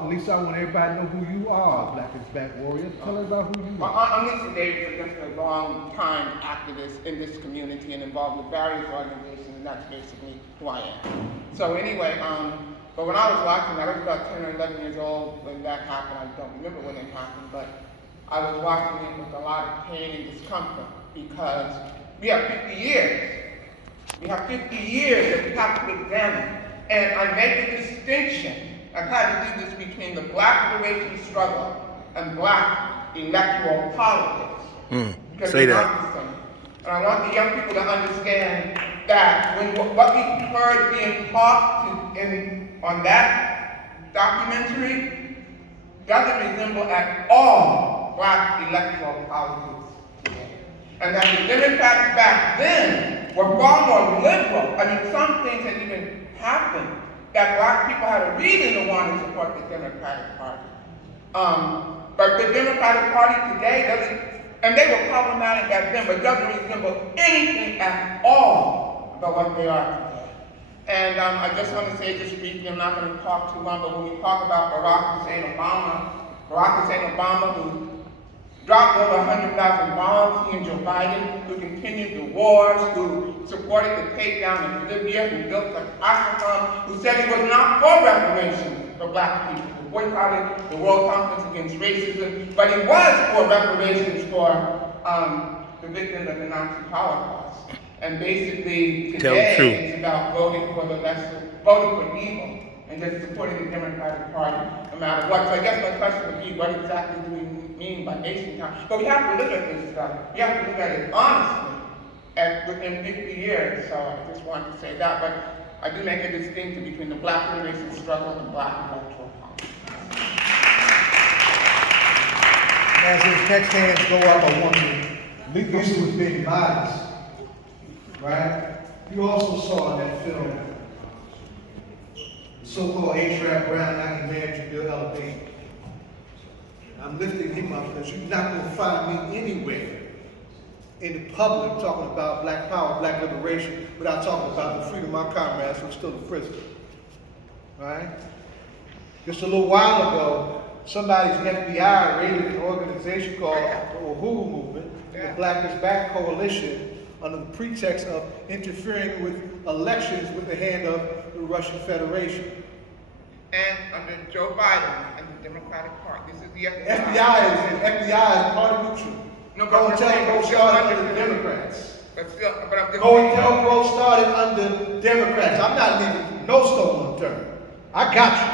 Lisa, I want everybody to know who you are, Black is Back Warrior. Tell us about who you well, are. I'm Lisa Davis, just a long time activist in this community and involved with various organizations, and that's basically who I am. So anyway, but when I was watching that, I was about 10 or 11 years old when that happened. I don't remember when it happened, but I was watching it with a lot of pain and discomfort because we have 50 years. We have 50 years that we have to examine. And I make a distinction. I've had to do this between the black liberation struggle and black electoral politics. Because say they're that. not the same. And I want the young people to understand that when what we heard being taught on that documentary doesn't resemble at all black electoral politics today. And that the Democrats back then were far more liberal. I mean, some things had even happened that black people had a reason to want to support the Democratic Party. But the Democratic Party today doesn't, and they were problematic back then, but doesn't resemble anything at all about what they are today. And I just want to say just briefly, I'm not going to talk too long, but when we talk about Barack Hussein Obama, who dropped over 100,000 bombs, he and Joe Biden, who continued the wars, who supported the takedown of Libya, who built Africa, who said he was not for reparations for black people, who boycotted the World Conference Against Racism, but he was for reparations for the victims of the Nazi Holocaust. And basically, today it's about voting for evil, and just supporting the Democratic Party no matter what. So I guess my question would be, what exactly do we mean by nation count? But we have to look at this stuff. We have to look at it honestly within 50 years. So I just wanted to say that. But I do make a distinction between the black liberation struggle and black electoral politics. As his next hands go up, I want you, Lisa was being modest, right? You also saw in that film, the so-called A-Trap Brown knocking man Jamil El-Amin. I'm lifting him up because you're not going to find me anywhere in the public talking about black power, black liberation, without talking about the freedom of my comrades who are still in prison, right? Just a little while ago, somebody's FBI raided an organization called the Uhuru Movement, the Black is Back Coalition, under the pretext of interfering with elections with the hand of the Russian Federation. And under Joe Biden and the Democratic Party, this is the The FBI is party neutral. No, but Go and I'm tell saying Pro it's still started under under the the Democrats. But I'm just Go and tell Pro started under Democrats. I'm not leaving no stone unturned. I got you.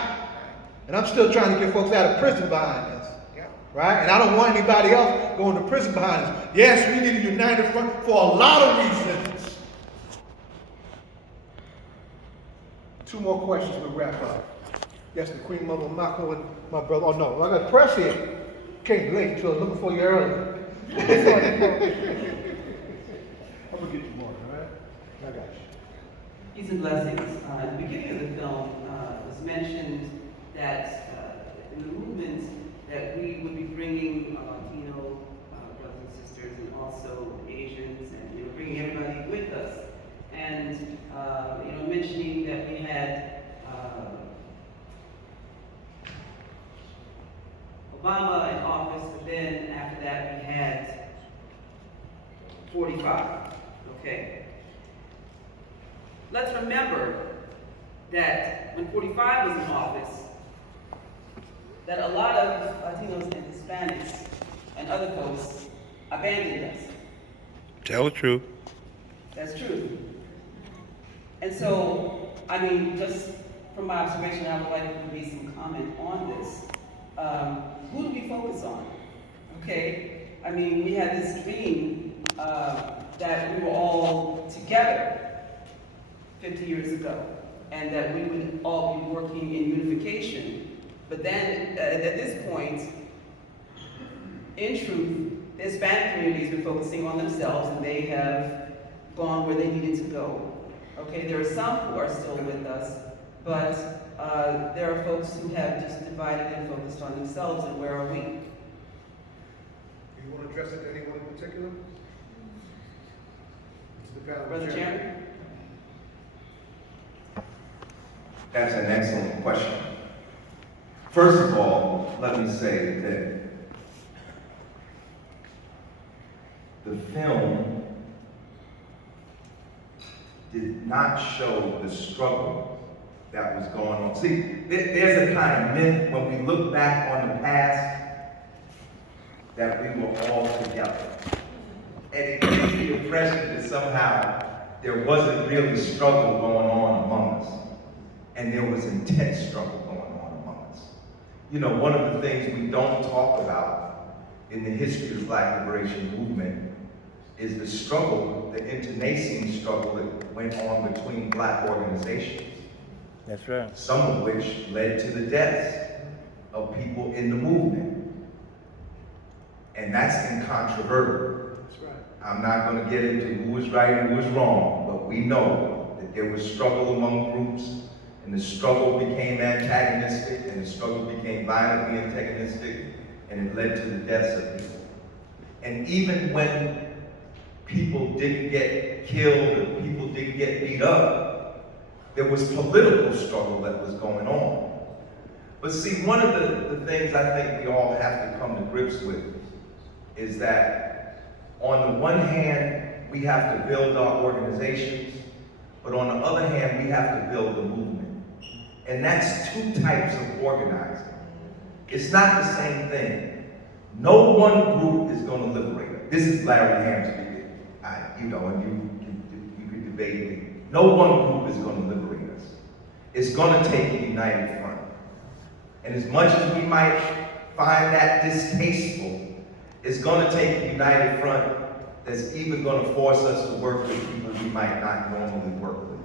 And I'm still trying to get folks out of prison behind this. Yeah. Right? And I don't want anybody else going to prison behind us. Yes, we need a united front for a lot of reasons. 2 more questions, we'll wrap up. Yes, the Queen Mother Mako and my brother. Oh no, I got press here. Came late, so I was looking for you early. I'm gonna get you more, all right? I got you. Peace and blessings. At the beginning of the film, it was mentioned that in the movement that we would be bringing Latino brothers and sisters and also Asians and bringing everybody with us. And mentioning that we had Obama in office, but then after that we had 45. Okay. Let's remember that when 45 was in office, that a lot of Latinos and Hispanics and other folks abandoned us. Tell the truth. That's true. And so, I mean, just from my observation, I would like there to be some comment on this. Who do we focus on? Okay, I mean, we had this dream that we were all together 50 years ago, and that we would all be working in unification. But then, at this point, in truth, the Hispanic community has been focusing on themselves, and they have gone where they needed to go. Okay, there are some who are still with us, but there are folks who have just divided and focused on themselves, and where are we? Do you want to address it to anyone in particular? Brother Chairman? That's an excellent question. First of all, let me say that the film did not show the struggle that was going on. See, there's a kind of myth when we look back on the past that we were all together. And it gives the impression that somehow there wasn't really struggle going on among us. And there was intense struggle going on among us. You know, one of the things we don't talk about in the history of the Black Liberation Movement is the struggle, the internecine struggle that went on between Black organizations. That's right. Some of which led to the deaths of people in the movement. And that's incontrovertible. That's right. I'm not going to get into who was right and who was wrong, but we know that there was struggle among groups, and the struggle became antagonistic, and the struggle became violently antagonistic, and it led to the deaths of people. And even when people didn't get killed and people didn't get beat up, there was political struggle that was going on. But see, one of the things I think we all have to come to grips with is that on the one hand, we have to build our organizations, but on the other hand, we have to build the movement. And that's 2 types of organizing. It's not the same thing. No one group is going to liberate us. This is Larry Ham speaking. And you can debate me. No one group is going to liberate us. It's going to take a united front. And as much as we might find that distasteful, it's going to take a united front that's even going to force us to work with people we might not normally work with.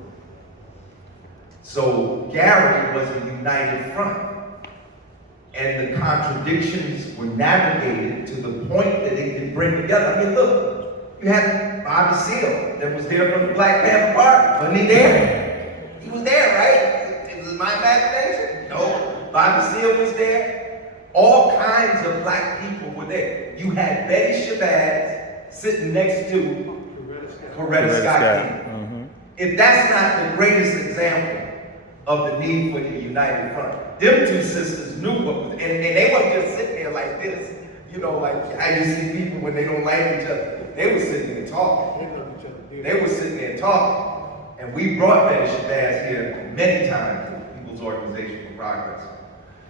So Gary was a united front. And the contradictions were navigated to the point that it could bring together. I mean, look, you had Bobby Seale that was there from the Black Panther Party. Wasn't he there? He was there, right? It was my imagination? No. Bobby Seale was there. All kinds of Black people were there. You had Betty Shabazz sitting next to Coretta Scott King. Mm-hmm. If that's not the greatest example of the need for the united front. Them two sisters knew what was, and they weren't just sitting there like this, you know, like I just see people when they don't like each other. They were sitting there talking. They were sitting there talking. And we brought Betty Shabazz here many times with People's Organization for Progress.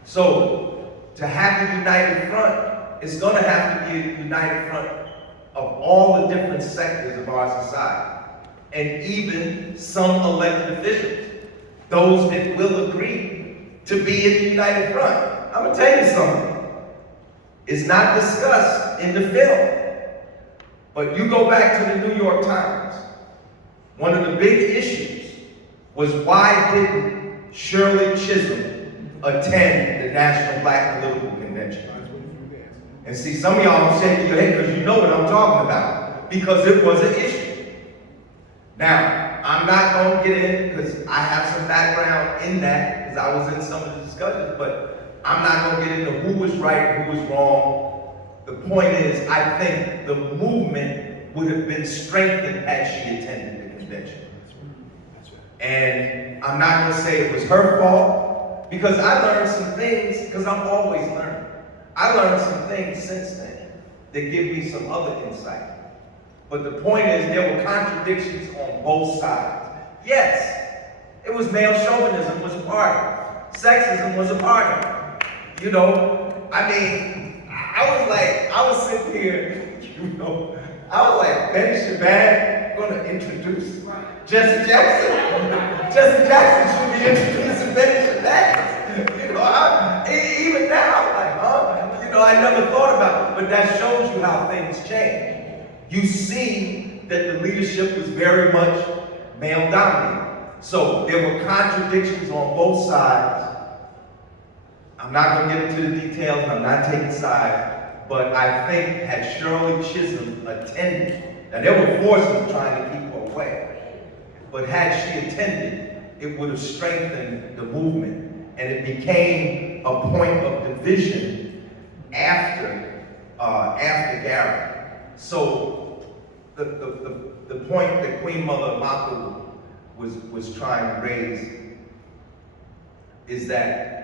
So to have a united front, it's gonna have to be a united front of all the different sectors of our society. And even some elected officials, those that will agree to be in the united front. I'm gonna tell you something. It's not discussed in the film, but you go back to the New York Times. One of the big issues was why didn't Shirley Chisholm attend the National Black Political Convention? And see, some of y'all are shaking your head because you know what I'm talking about, because it was an issue. Now, I'm not going to get in because I have some background in that, because I was in some of the discussions, but I'm not going to get into who was right and who was wrong. The point is, I think the movement would have been strengthened had she attended the convention. And I'm not going to say it was her fault, because I learned some things, because I'm always learning. I learned some things since then that give me some other insight. But the point is, there were contradictions on both sides. Yes, it was male chauvinism was a part of it. Sexism was a part of it. You know, I mean, I was sitting here, you know, I was like, Betty Shabazz gonna introduce Jesse Jackson. Jesse Jackson should be introducing Betty Shabazz. You know, even now, I'm like, huh? You know, I never thought about it, but that shows you how things change. You see that the leadership was very much male dominated. So there were contradictions on both sides. I'm not going to get into the details, I'm not taking sides, but I think had Shirley Chisholm attended, now there were forces trying to keep her away, but had she attended, it would have strengthened the movement, and it became a point of division after Garrett. So the point that Queen Mother Maku was trying to raise is that,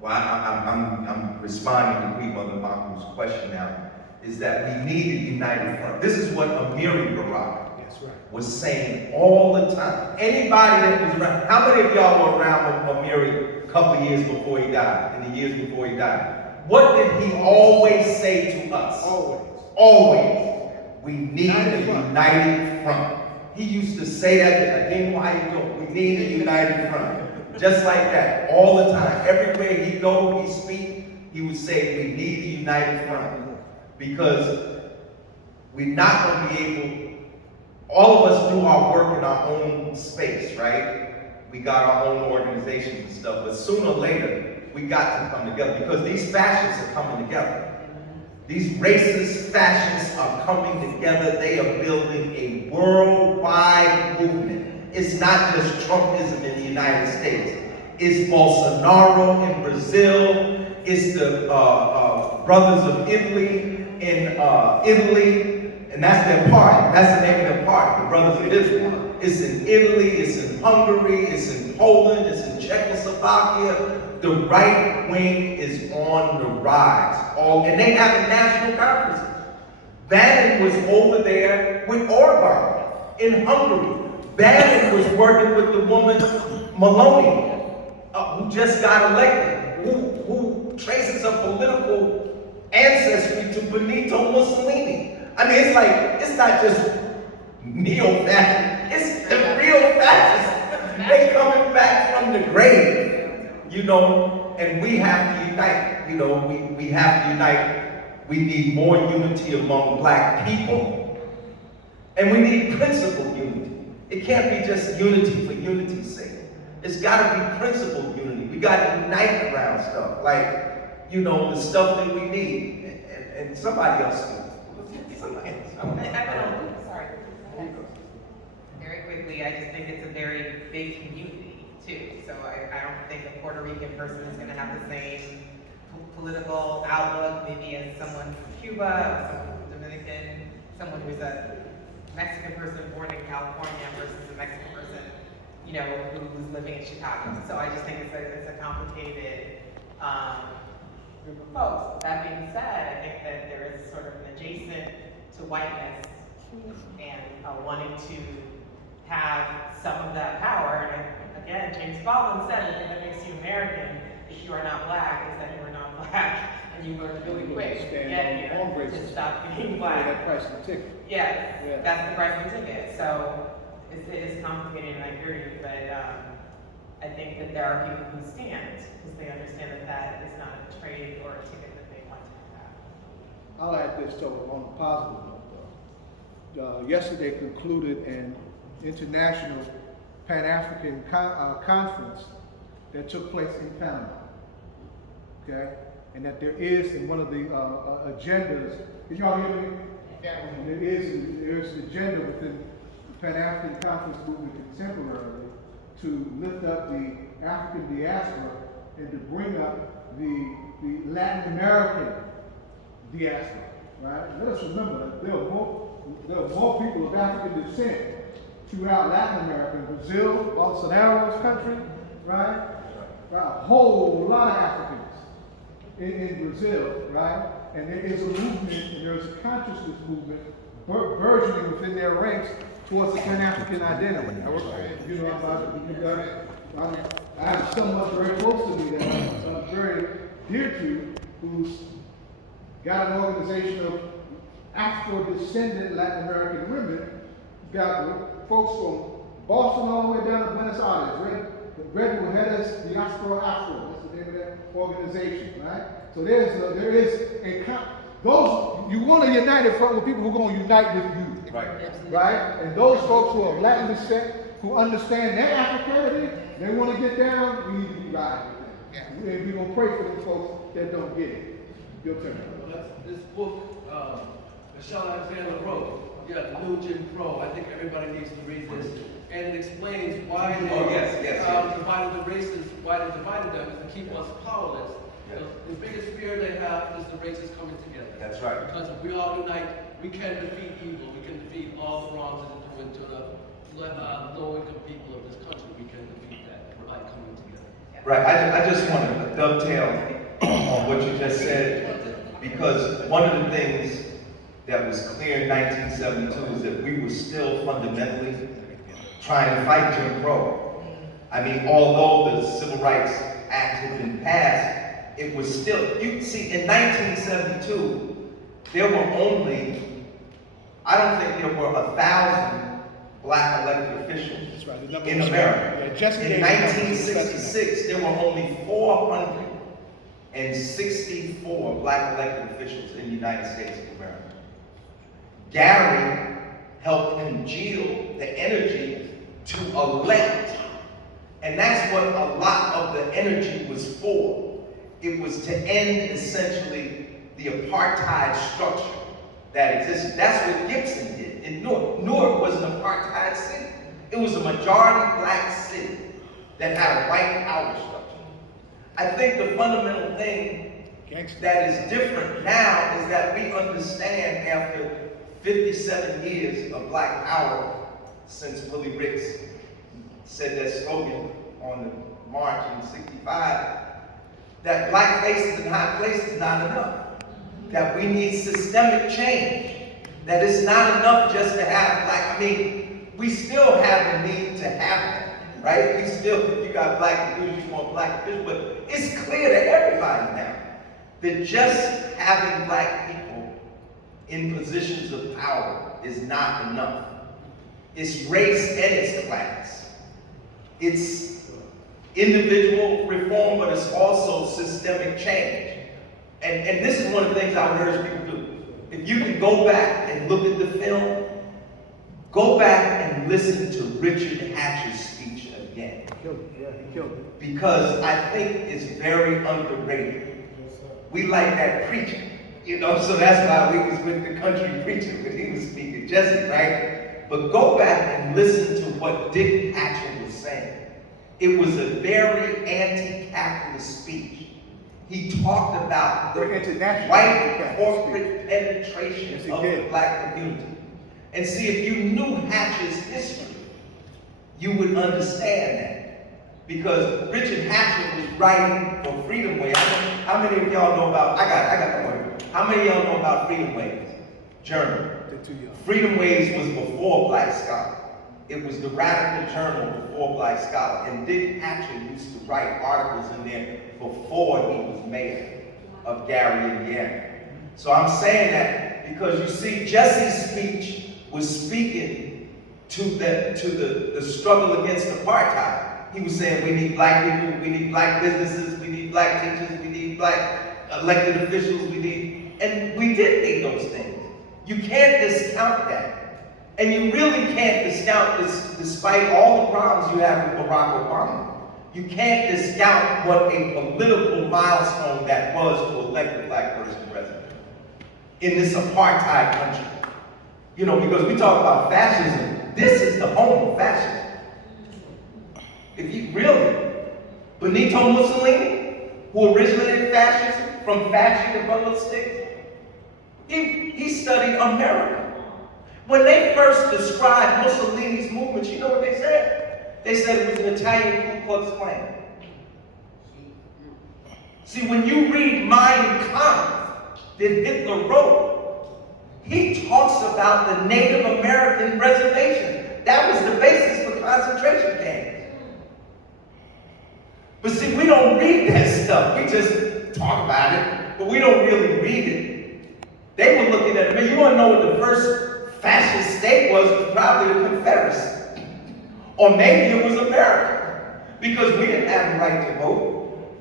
well, I'm responding to Queen Mother Maku's question now, is that we need a united front. This is what Amiri Baraka was saying all the time. Anybody that was around, how many of y'all were around with Amiri a couple years before he died, in the years before he died? What did he always say to us? Always. We need a united front. He used to say that again, why you doing? We need a united front. Just like that, all the time. Everywhere he go, he speak, he would say, we need a united front. Because we're not going to be able, all of us do our work in our own space, right? We got our own organizations and stuff, but sooner or later, we got to come together, because these fascists are coming together. These racist fascists are coming together. They are building a worldwide movement. It's not just Trumpism in the United States. It's Bolsonaro in Brazil. It's the Brothers of Italy in Italy. And that's their party. That's the name of their party, the Brothers of Israel. It's in Italy, it's in Hungary, it's in Poland, it's in Czechoslovakia. The right wing is on the rise. And they have national conferences. Bannon was over there with Orban in Hungary. Bannon was working with the woman Meloni, who just got elected, who traces a political ancestry to Benito Mussolini. I mean, it's like, it's not just neo-fascist, it's the real fascists. They coming back from the grave, you know, and we have to unite, you know, we have to unite. We need more unity among black people, and we need principled unity. It can't be just unity for unity's sake. It's gotta be principled unity. We gotta unite around stuff, like, you know, the stuff that we need, and somebody else do. Sorry. Very quickly, I just think it's a very big community too. So I don't think a Puerto Rican person is going to have the same political outlook maybe as someone from Cuba, someone from Dominican, someone who's a Mexican person born in California versus a Mexican person, you know, who's living in Chicago. So I just think it's a complicated, group of folks. That being said, I think that there is sort of an adjacent to whiteness and wanting to have some of that power. And again, James Baldwin said, the thing that makes you American, if you are not black, is that you are not black, and you learn really quick to get here to stop being black. That price of the ticket. Yes, Yeah. that's the price of the ticket. So it is complicated, and I hear you, but I think that there are people who stand because they understand that that is not a trade or a ticket that they want to have. I'll add this though, on a positive note though. Yesterday concluded an international Pan-African conference that took place in Panama. Okay? And that there is in one of the agendas, can y'all hear me? Yeah. There is an agenda within the Pan-African Conference movement contemporarily to lift up the African diaspora and to bring up the Latin American diaspora, right? Let us remember that there are more people of African descent throughout Latin America, Brazil, Bolsonaro's country, right? A whole lot of Africans in Brazil, right? And there is a movement, and there is a consciousness movement burgeoning within their ranks towards the Pan-African identity. You know, I have someone very close to me that I'm very dear to, who's got an organization of Afro-descendant Latin American women, got folks from Boston all the way down to Buenos Aires, Red Mujeres Diaspora Afro, that's the name of that organization, right? So there is those, you want to unite in front with people who are going to unite with you. Right? And those folks who are Latin descent, who understand their Africanity, they want to get down, we need to be riding with them. And we're going to pray for those folks that don't get it. Your turn. This book, Michelle Alexander wrote, the New Jim Crow, I think everybody needs to read this. And it explains why they divided the races, why they divided them, is to keep us powerless. Yes. The biggest fear they have is the races coming together. That's right. Because if we all unite, we can defeat evil. We can defeat all the wrongs that are doing to the low-income people of this country. We can defeat that by coming together. Right, I just want to dovetail on what you just said, because one of the things that was clear in 1972 is that we were still fundamentally trying to fight Jim Crow. I mean, although the Civil Rights Act had been passed, it was still, you see, in 1972, there were only, I don't think there were 1,000 black elected officials in America. In 1966, there were only 464 black elected officials in the United States of America. Gary helped congeal the energy to elect, and that's what a lot of the energy was for. It was to end essentially the apartheid structure that existed. That's what Gibson did in Newark. Newark was an apartheid city. It was a majority black city that had a white power structure. I think the fundamental thing that is different now is that we understand after 57 years of black power since Willie Ricks said that slogan on the march in '65, that black faces in high places is not enough. That we need systemic change. That it's not enough just to have black, I mean, we still have the need to have that, right? We still, if you got black officials, you want black officials, but it's clear to everybody now that just having black people in positions of power is not enough. It's race and it's class. It's individual reform, but it's also systemic change. And this is one of the things I would urge people to do. If you can go back and look at the film, go back and listen to Richard Hatch's speech again. He killed it. Because I think it's very underrated. We like that preaching, you know, so that's why we was with the country preacher when he was speaking, Jesse, right? But go back and listen to what Dick Hatcher was saying. It was a very anti-capitalist speech. He talked about the white corporate penetration of the black community. And see, if you knew Hatcher's history, you would understand that. Because Richard Hatcher was writing for Freedom Way. How many of y'all know about, I got the word. How many of y'all know about Freedom Ways journal? Freedom Ways was before Black Scholar. It was the radical journal before Black Scholar. And Dick Hatcher used to write articles in there before he was mayor of Gary, Indiana. So I'm saying that because you see, Jesse's speech was speaking to the struggle against apartheid. He was saying we need black people, we need black businesses, we need black teachers, we need black elected officials, and we did need those things. You can't discount that. And you really can't discount this, despite all the problems you have with Barack Obama. You can't discount what a political milestone that was to elect a black person president in this apartheid country. You know, because we talk about fascism, this is the home of fascism. If you really, Benito Mussolini, who originated fascism from Fasci to Butler Sticks, he studied America. When they first described Mussolini's movements, you know what they said? They said it was an Italian Ku Klux Klan. See, when you read Mein Kampf that Hitler wrote, he talks about the Native American reservation. That was the basis for concentration camps. But see, we don't read that stuff. We just talk about it, but we don't really read it. They were looking at it. Man, you want to know what the first fascist state was probably the Confederacy. Or maybe it was America. Because we didn't have the right to vote.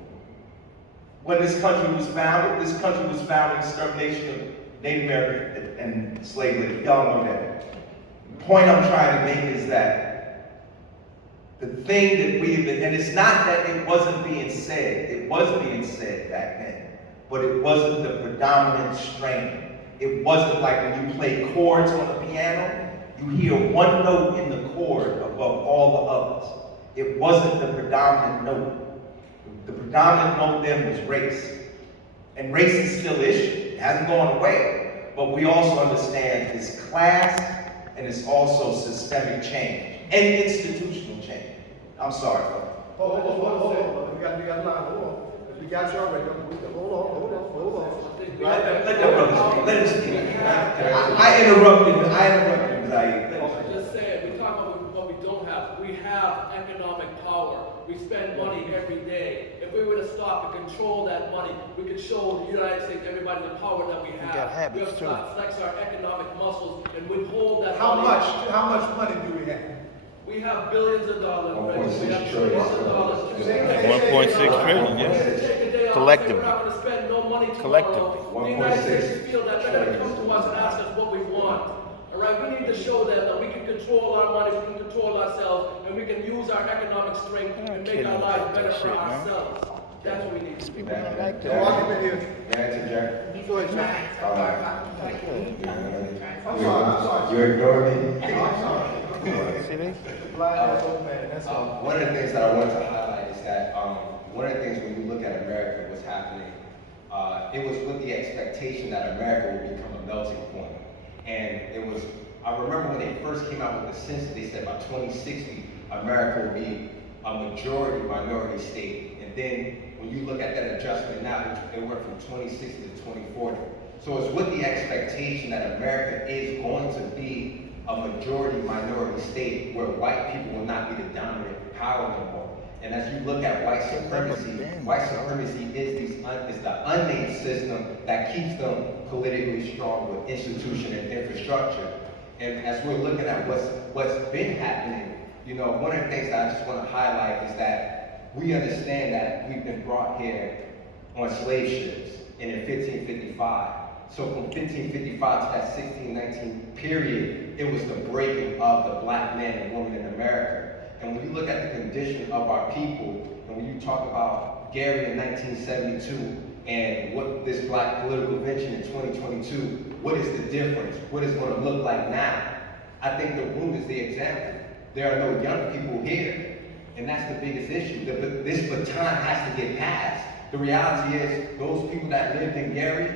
When this country was founded in extermination of Native American and slave labor. Y'all know that. The point I'm trying to make is that the thing that and it's not that it wasn't being said. It was being said back then. But it wasn't the predominant strain. It wasn't like when you play chords on a piano, you hear one note in the chord above all the others. It wasn't the predominant note. The predominant note then was race. And race is still issue. It hasn't gone away. But we also understand it's class and it's also systemic change and institutional change. I'm sorry, folks. Hold on. We got line. Hold on. We got you already. Hold on. Let that brother speak. Let him speak. I interrupted because Just saying, we talk about what we don't have. We have economic power. We spend money every day. If we were to stop and control that money, we could show the United States, everybody, the power that we have. got habits, we have too. to flex our economic muscles and withhold that How money. much money do we have? We have billions of dollars. 1.6 We have trillion. trillions of dollars. 1.6 trillion, yes. Collectively. We're not going to spend no money tomorrow. Collectively. The United States feel that they're going to come to us and ask us what we want. All right, we need to show them that we can control our money, we can control ourselves, and we can use our economic strength and make our lives better for ourselves. That's what we need to do. People don't like No, I that. can hear. May I interject? Go ahead, Jack. I'm sorry. You ignore me? See this? One of the things that I want to highlight is that one of the things when you look at America, what's happening, it was with the expectation that America would become a melting point. And it was, I remember when they first came out with the census, they said by 2060, America will be a majority minority state. And then when you look at that adjustment now, it went from 2060 to 2040. So it's with the expectation that America is going to be a majority minority state where white people will not be the dominant power anymore. And as you look at white supremacy is the unnamed system that keeps them politically strong with institution and infrastructure. And as we're looking at what's been happening, you know, one of the things that I just want to highlight is that we understand that we've been brought here on slave ships and in 1555. So from 1555 to that 1619 period, it was the breaking of the black man and woman in America. And when you look at the condition of our people, and when you talk about Gary in 1972 and what this black political convention in 2022, what is the difference? What is it going to look like now? I think the room is the example. There are no young people here, and that's the biggest issue. This baton has to get passed. The reality is, those people that lived in Gary,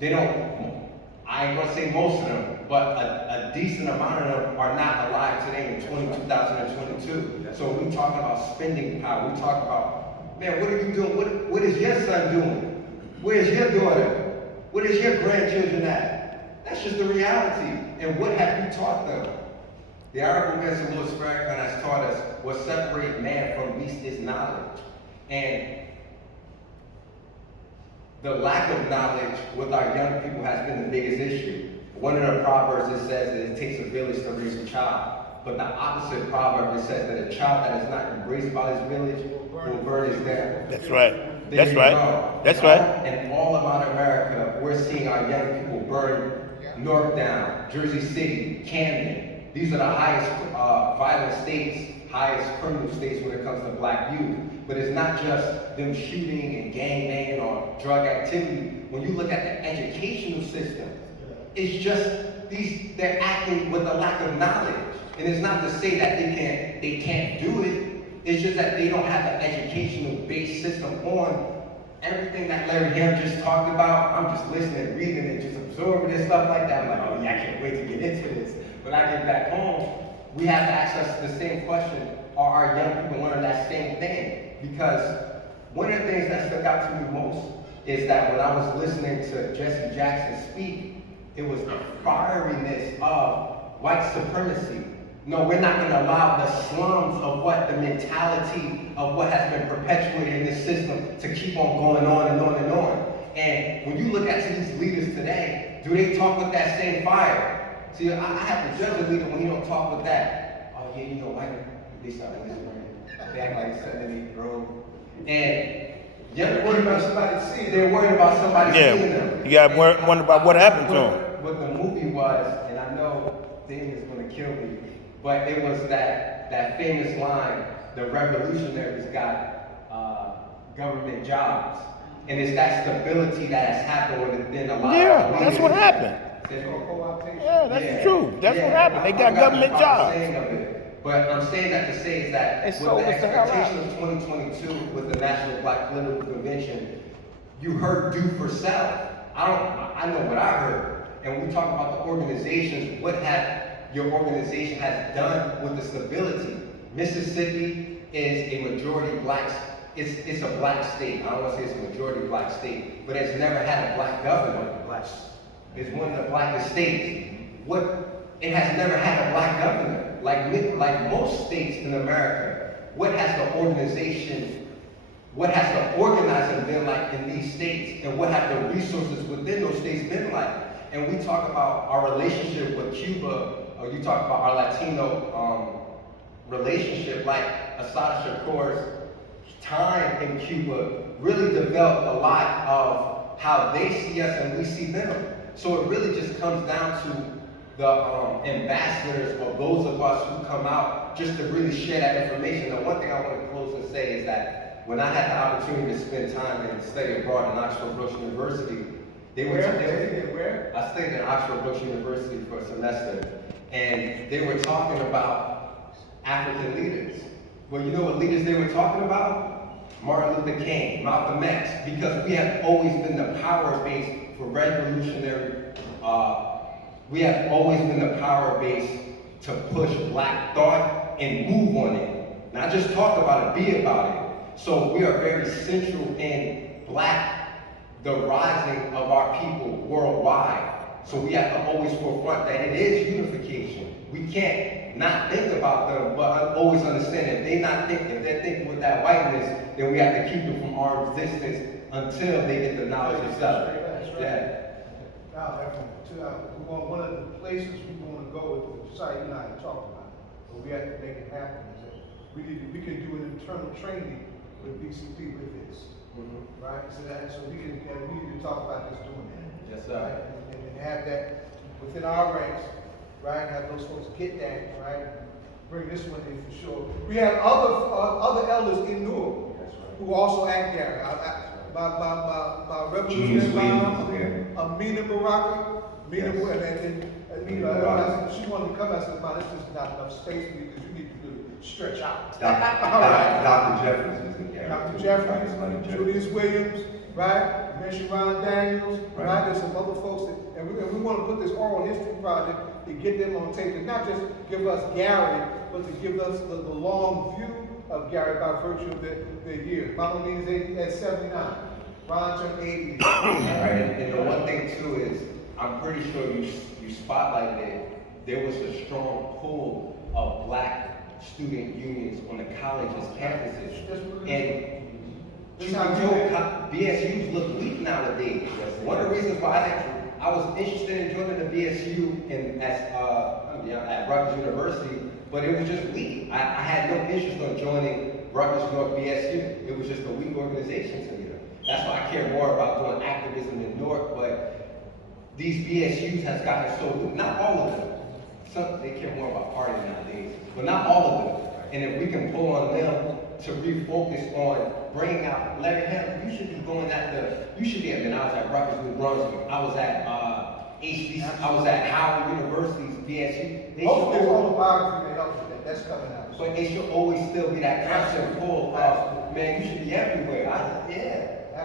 they don't, I ain't gonna say most of them, but a decent amount of them are not alive today in 2022. So we talking about spending power. We talk about, man, what are you doing? What is your son doing? Where's your daughter? What is your grandchildren at? That's just the reality. And what have you taught them? The Honorable Mr. Louis Farrakhan has taught us what separates man from beast is knowledge. And the lack of knowledge with our young people has been the biggest issue. One of the proverbs that says that it takes a village to raise a child. But the opposite proverb that says that a child that is not embraced by his village will burn his down. That's right. There That's you right. go. That's right. And all about America, we're seeing our young people burn North down, Jersey City, Camden. These are the highest violent states, highest criminal states when it comes to black youth. But it's not just them shooting and gangbanging or drug activity. When you look at the educational system, it's just they're acting with a lack of knowledge. And it's not to say that they can't do it. It's just that they don't have an educational based system on everything that Larry Ham just talked about. I'm just listening, reading it, just absorbing and stuff like that. I'm like, oh yeah, I can't wait to get into this. When I get back home, we have to ask us the same question. Are our young people learning that same thing? Because one of the things that stuck out to me most is that when I was listening to Jesse Jackson speak, it was the fieriness of white supremacy. No, we're not going to allow the slums of what the mentality of what has been perpetuated in this system to keep on going on and on and on. And when you look at these leaders today, do they talk with that same fire? See, I have to judge a leader when he don't talk with that. Oh yeah, you know, white they start whispering. They act like 7, 8 room. And They're worried about somebody seeing them. they're worried about somebody seeing Yeah. them. You got wonder about what happened to him. What the movie was, and I know Damien's gonna kill me, but it was that famous line, the revolutionaries got government jobs. And it's that stability that has happened within a lot Yeah, of that's what happened. It's called co-optation. Yeah, that's Yeah. true. That's what Yeah. happened. They I got forgot government the proper jobs. saying of it. But I'm saying that to say is that It's with so- the it's the hell out. expectation of 2022 with the National Black Political Convention, you heard do for self. I know what I heard. And when we talk about the organizations, what have your organization has done with the stability? Mississippi is a majority black. It's a black state. I don't want to say it's a majority black state, but it's never had a black governor. It's one of the blackest states. It has never had a black governor. Like most states in America, what has the organization, what has the organizing been like in these states, and what have the resources within those states been like? And we talk about our relationship with Cuba, or you talk about our Latino relationship, like Assata Shakur's time in Cuba really developed a lot of how they see us and we see them. So it really just comes down to the ambassadors or those of us who come out just to really share that information. Now, one thing I want to close and say is that when I had the opportunity to spend time and study abroad in Oxford Brookes University, Where? I stayed at Oxford Brookes University for a semester, and they were talking about African leaders. Well, you know what leaders they were talking about? Martin Luther King, Malcolm X, because we have always been the power base for revolutionary, we have always been the power base to push black thought and move on it. Not just talk about it, be about it. So we are very central in the rising of our people worldwide. So we have to always forefront that it is unification. We can't not think about them, but always understand if they're thinking with that whiteness, then we have to keep them from arm's distance until they get the knowledge themselves. That's right. Yeah. Now, one of the places we want to go with the site you and I talked about, but we have to make it happen, is that we can do an internal training with BCP with this. Right? So we need to talk about this doing that. Yes, sir. Right? And have that within our ranks, right? Have those folks get that, right? Bring this one in for sure. We have other elders in Newark who also act there. My revolutionary mom, Amina Baraka, and you know, she wanted to come. I said, "Man, it's just not enough space for you because you need to really stretch out." Dr. Jeffries is in there. Dr. Jeffries, Julius Williams, right? You mentioned Ron Daniels, right? There's some other folks that, and we want to put this oral history project to get them on tape, and not just give us Gary, but to give us the long view of Gary by virtue of their years. Mama Lean is at 79. Ron turned 80. Right, and the one thing too is, I'm pretty sure you spotlighted it, there was a strong pull of black student unions on the college's campuses. And BSUs look weak nowadays. One of the reasons why I was interested in joining the BSU at Rutgers University, but it was just weak. I had no interest in joining Rutgers North BSU. It was just a weak organization to me. That's why I care more about doing activism in Newark, but these BSUs has gotten so weak. Not all of them. Some, they care more about partying nowadays, but not all of them. And if we can pull on them to refocus on bringing out Larry Hamilton, you should be going you should be at, I was at Rutgers, New Brunswick, I was at HBC, I was at Howard University's BSU. Hopefully there's all the biography that helps with that. That's coming out. But it should always still be that constant pull of, man, you should be everywhere.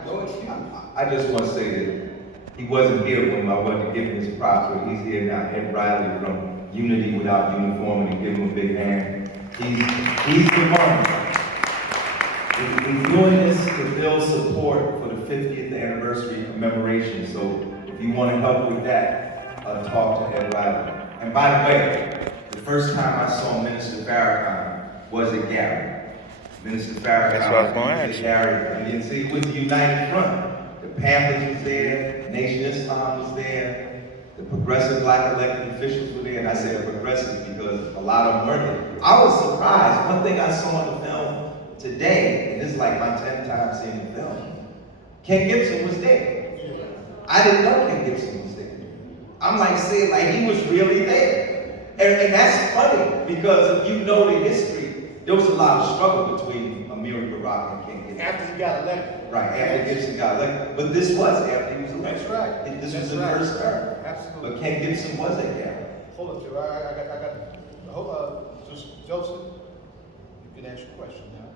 No excuse. I just want to say that he wasn't here when I wasn't giving his props, but he's here now. Ed Riley from Unity Without Uniformity, give him a big hand. He's the man. He's doing this to build support for the 50th anniversary commemoration. So if you want to help with that, talk to Ed Riley. And by the way, the first time I saw Minister Farrakhan was at Gary. Minister Farrakhan. That's what I was going to ask you. Gary, and see, it was the United Front. The Panthers was there, Nation Islam was there. The progressive black elected officials were there, and I said progressive because a lot of them weren't there. I was surprised. One thing I saw in the film today, and this is like my 10th time seeing the film, Ken Gibson was there. I didn't know Ken Gibson was there. I'm like saying, like he was really there. And that's funny, because if you know the history, there was a lot of struggle between Amiri Baraka and Ken Gibson. After he got elected. Right, after Gibson got elected. But this was after he was elected. That's right. This was the first term. Absolutely. But Ken Gibson was at Gary. Hold on, Joe. I got, just Joseph, you can ask your question now.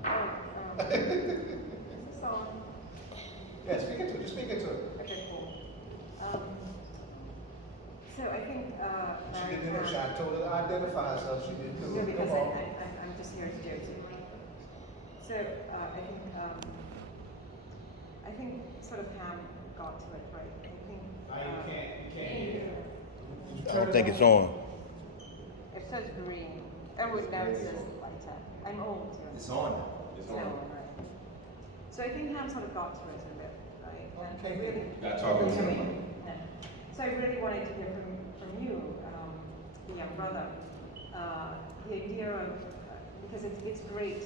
Yeah, speak into it. Just speak into it. Okay, cool. So I think, She didn't introduce. I told her to identify herself. She didn't do no, it. because Come on. I'm just here as Josie. So, I think sort of Pam got to it, right? I think. I don't think it's on. It says green. Oh, now it says lighter. I'm old too. It's on. It's No, on. right. So I think Pam sort of got to it a bit, right? And I really. Not talking to me. No. So I really wanted to hear from you, the young brother, the idea of, because it's great to,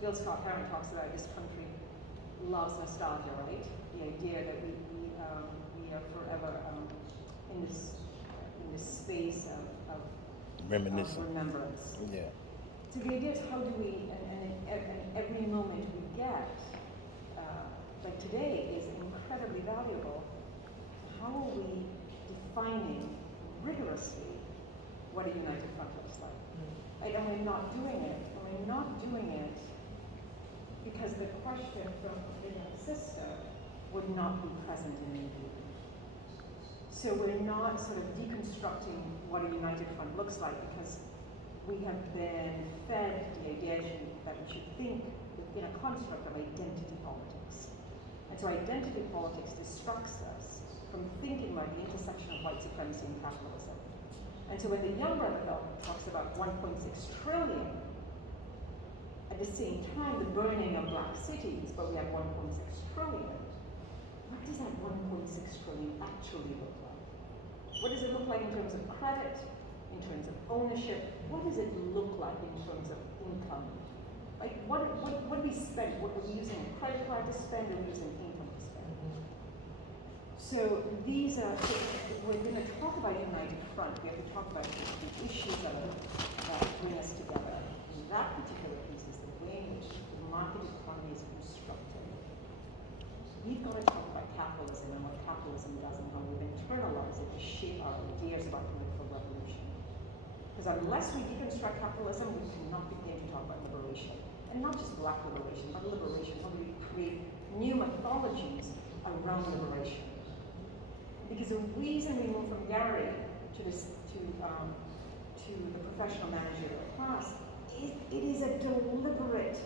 Bill Scott Heron talks about this country loves nostalgia, right? The idea that we are forever in this space of Reminiscent. remembrance. Yeah. So the idea is how do we, and every moment we get, like today is incredibly valuable. How are we defining rigorously what a united front looks like? Right? And we're not doing it. And we're not doing it because the question from a sister would not be present in the view. So we're not sort of deconstructing what a united front looks like because we have been fed the idea that we should think in a construct of identity politics. And so identity politics distracts us from thinking about the intersection of white supremacy and capitalism. And so when the young brother talks about 1.6 trillion, at the same time the burning of black cities, but we have 1.6 trillion, what does that 1.6 trillion actually look like? What does it look like in terms of credit, in terms of ownership? What does it look like in terms of income? Like what do we spend? What are we using a credit card to spend, or are we using income to spend? So these are, we're going to talk about a united front. We have to talk about the issues that bring us together. And that particular piece is the way in which the market economy is constructed. We've got to talk about capitalism and what capitalism does and how we've internalized it to shape our ideas about political revolution. Because unless we deconstruct capitalism, we cannot begin to talk about liberation. And not just black liberation, but liberation. How do we create new mythologies around liberation? Because the reason we moved from Gary to the professional managerial class, it is a deliberate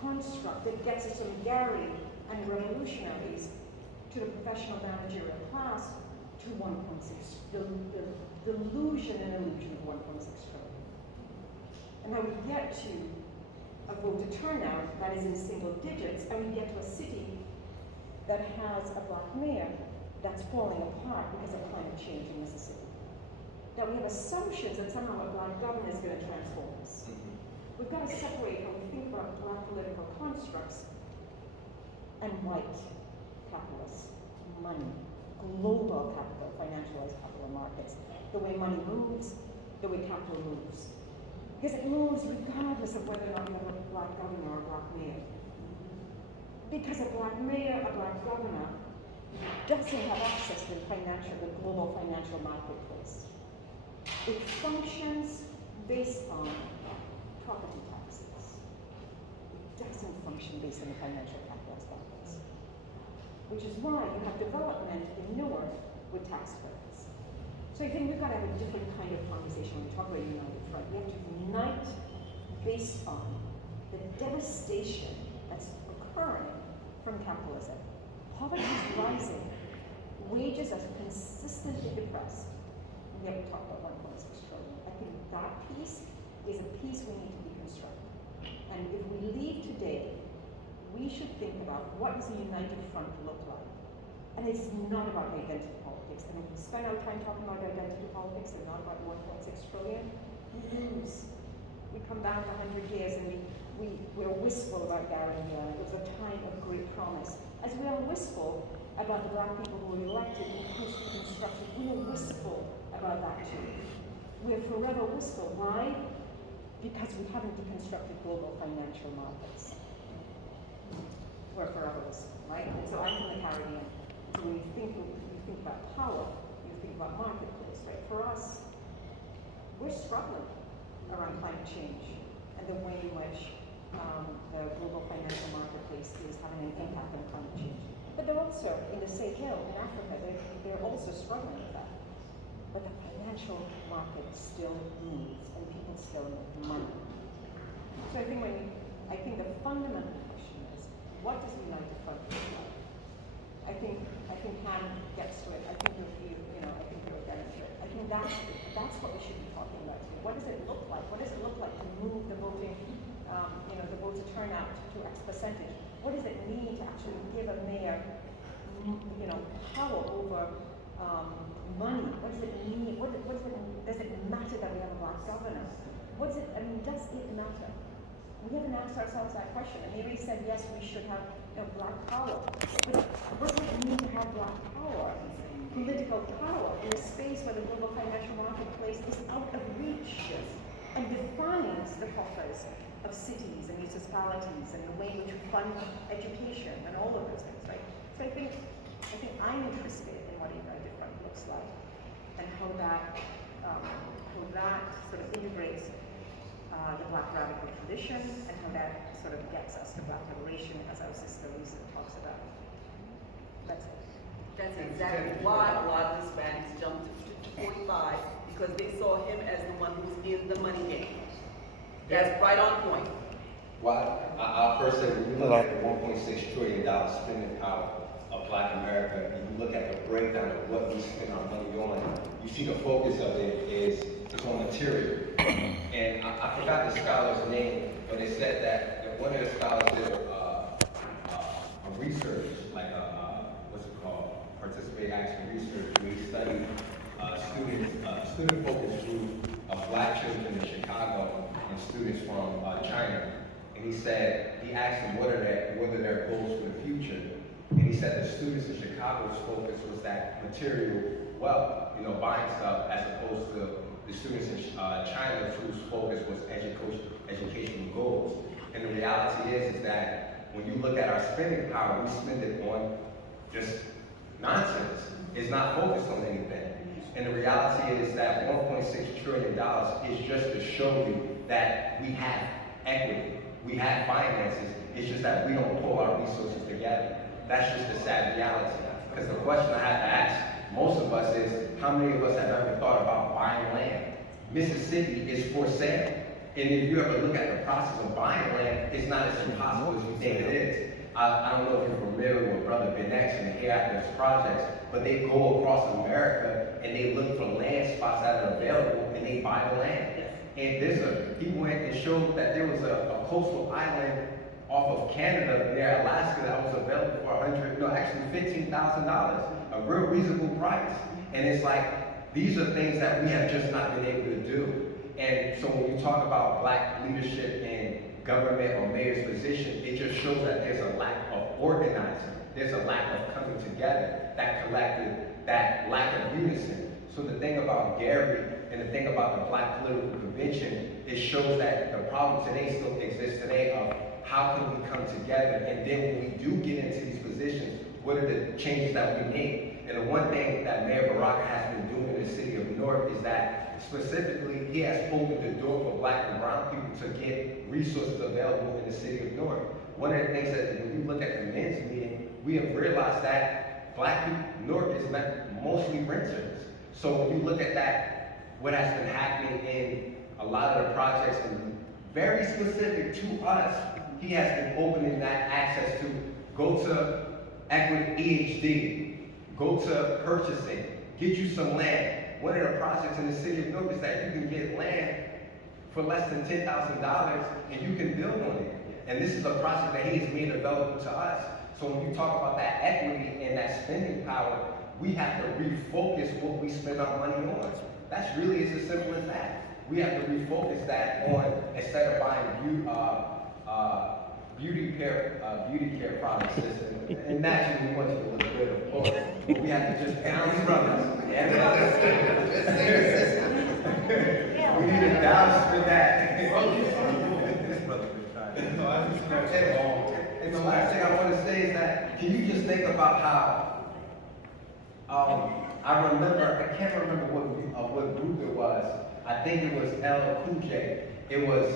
construct that gets us from Gary and revolutionaries to the professional managerial class to 1.6, the delusion and illusion of 1.6 trillion. And how we get to a voter turnout that is in single digits, and we get to a city that has a black mayor that's falling apart because of climate change in Mississippi. That we have assumptions that somehow a black government is going to transform us. We've got to separate how we think about black political constructs and white capitalists, money, global capital, financialized capital markets, the way money moves, the way capital moves. Because it moves regardless of whether or not you have a black governor or a black mayor. Because a black mayor, a black governor, doesn't have access to the global financial marketplace. It functions based on property taxes. It doesn't function based on the financial capitalist markets. Which is why you have development in Newark with tax credits. So I think we've got to have a different kind of conversation when we talk about United Front. We have to unite based on the devastation that's occurring from capitalism. Poverty is rising. Wages are consistently depressed. We haven't talked about 1.6 trillion. I think that piece is a piece we need to deconstruct. And if we leave today, we should think about what does a united front look like. And it's not about identity politics. And if we spend our time talking about identity politics and not about 1.6 trillion, we lose. We come back 100 years and we're wistful about Gary and Glenn. It was a time of great promise. As we are wistful about the black people who were elected and constructed, we are wistful about that too. We're forever wistful. Why? Because we haven't deconstructed global financial markets. We're forever wistful, right? And so I'm from the Caribbean. So when you think about power, you think about marketplace, right? For us, we're struggling around climate change and the way in which the global financial marketplace is having an impact on climate change. But they're also, in the Sahel, in Africa, they're also struggling with that. But the financial market still moves and people still make money. So I think the fundamental question is, what does the United Front look like? I think Han gets to it. I think I think you're getting to it. I think that's what we should be talking about here. What does it look like? What does it look like to move the voting, the voter turnout to X percentage? What does it mean to actually give a mayor, power over money? What does it mean? Does it matter that we have a black governor? Does it matter? We haven't asked ourselves that question. And Mary said, yes, we should have black power. But what does it mean to have black power? Political power in a space where the global financial marketplace is out of reach and defines the coffers of cities and municipalities and the way in which we fund education and all of those things, right? So I think I'm interested in what a United Front looks like and how that sort of integrates the black radical tradition and how that sort of gets us to black liberation, as our sister Lisa talks about. That's it. That's exactly why a lot of Hispanics jumped to 45, because they saw him as the one who was in the money game. That's right on point. Well, I'll first say, when you look at the $1.6 trillion spending power of Black America, and you look at the breakdown of what we spend our money on, you see the focus of it is on material. And I forgot the scholar's name, but they said that one of the scholars did a research, like what's it called, participate action research, where he studied student-focused group of Black children in Chicago and students from China. And he said, he asked them what are their goals for the future. And he said the students in Chicago's focus was that material wealth, buying stuff, as opposed to the students in China whose focus was educational goals. And the reality is that when you look at our spending power, we spend it on just nonsense. It's not focused on anything. And the reality is that $1.6 trillion is just to show you that we have equity. We have finances, it's just that we don't pull our resources together. That's just the sad reality. Because the question I have to ask most of us is, how many of us have ever thought about buying land? Mississippi is for sale. And if you ever look at the process of buying land, it's not as impossible as you think it is. I don't know if you're familiar with Brother Ben X and the Hereafter's projects, but they go across America and they look for land spots that are available and they buy the land. And he went and showed that there was a coastal island off of Canada near Alaska that was available for $15,000, a real reasonable price. And it's like, these are things that we have just not been able to do. And so when you talk about black leadership in government or mayor's position, it just shows that there's a lack of organizing. There's a lack of coming together, that collective, that lack of unison. So the thing about Gary and the thing about the Black Political Convention, it shows that the problem today still exists today of how can we come together, and then when we do get into these positions, what are the changes that we make? And the one thing that Mayor Baraka has been doing in the city of Newark is that specifically he has opened the door for black and brown people to get resources available in the city of Newark. One of the things that when you look at the men's meeting, we have realized that black people, Newark is mostly renters. So when you look at that, what has been happening in a lot of the projects, and very specific to us, he has been opening that access to go to Equity EHD, go to purchasing, get you some land. One of the projects in the city of Newark is that you can get land for less than $10,000 and you can build on it. And this is a project that he has made available to us. So when you talk about that equity and that spending power, we have to refocus what we spend our money on. That's really as simple as that. We have to refocus that on, instead of buying beauty care products. And naturally, we want you to look good, of course. But we have to just bounce brothers. We need to bounce for that. And the last thing I want to say is that, can you just think about how, I can't remember what group it was. I think it was LL Cool J. It was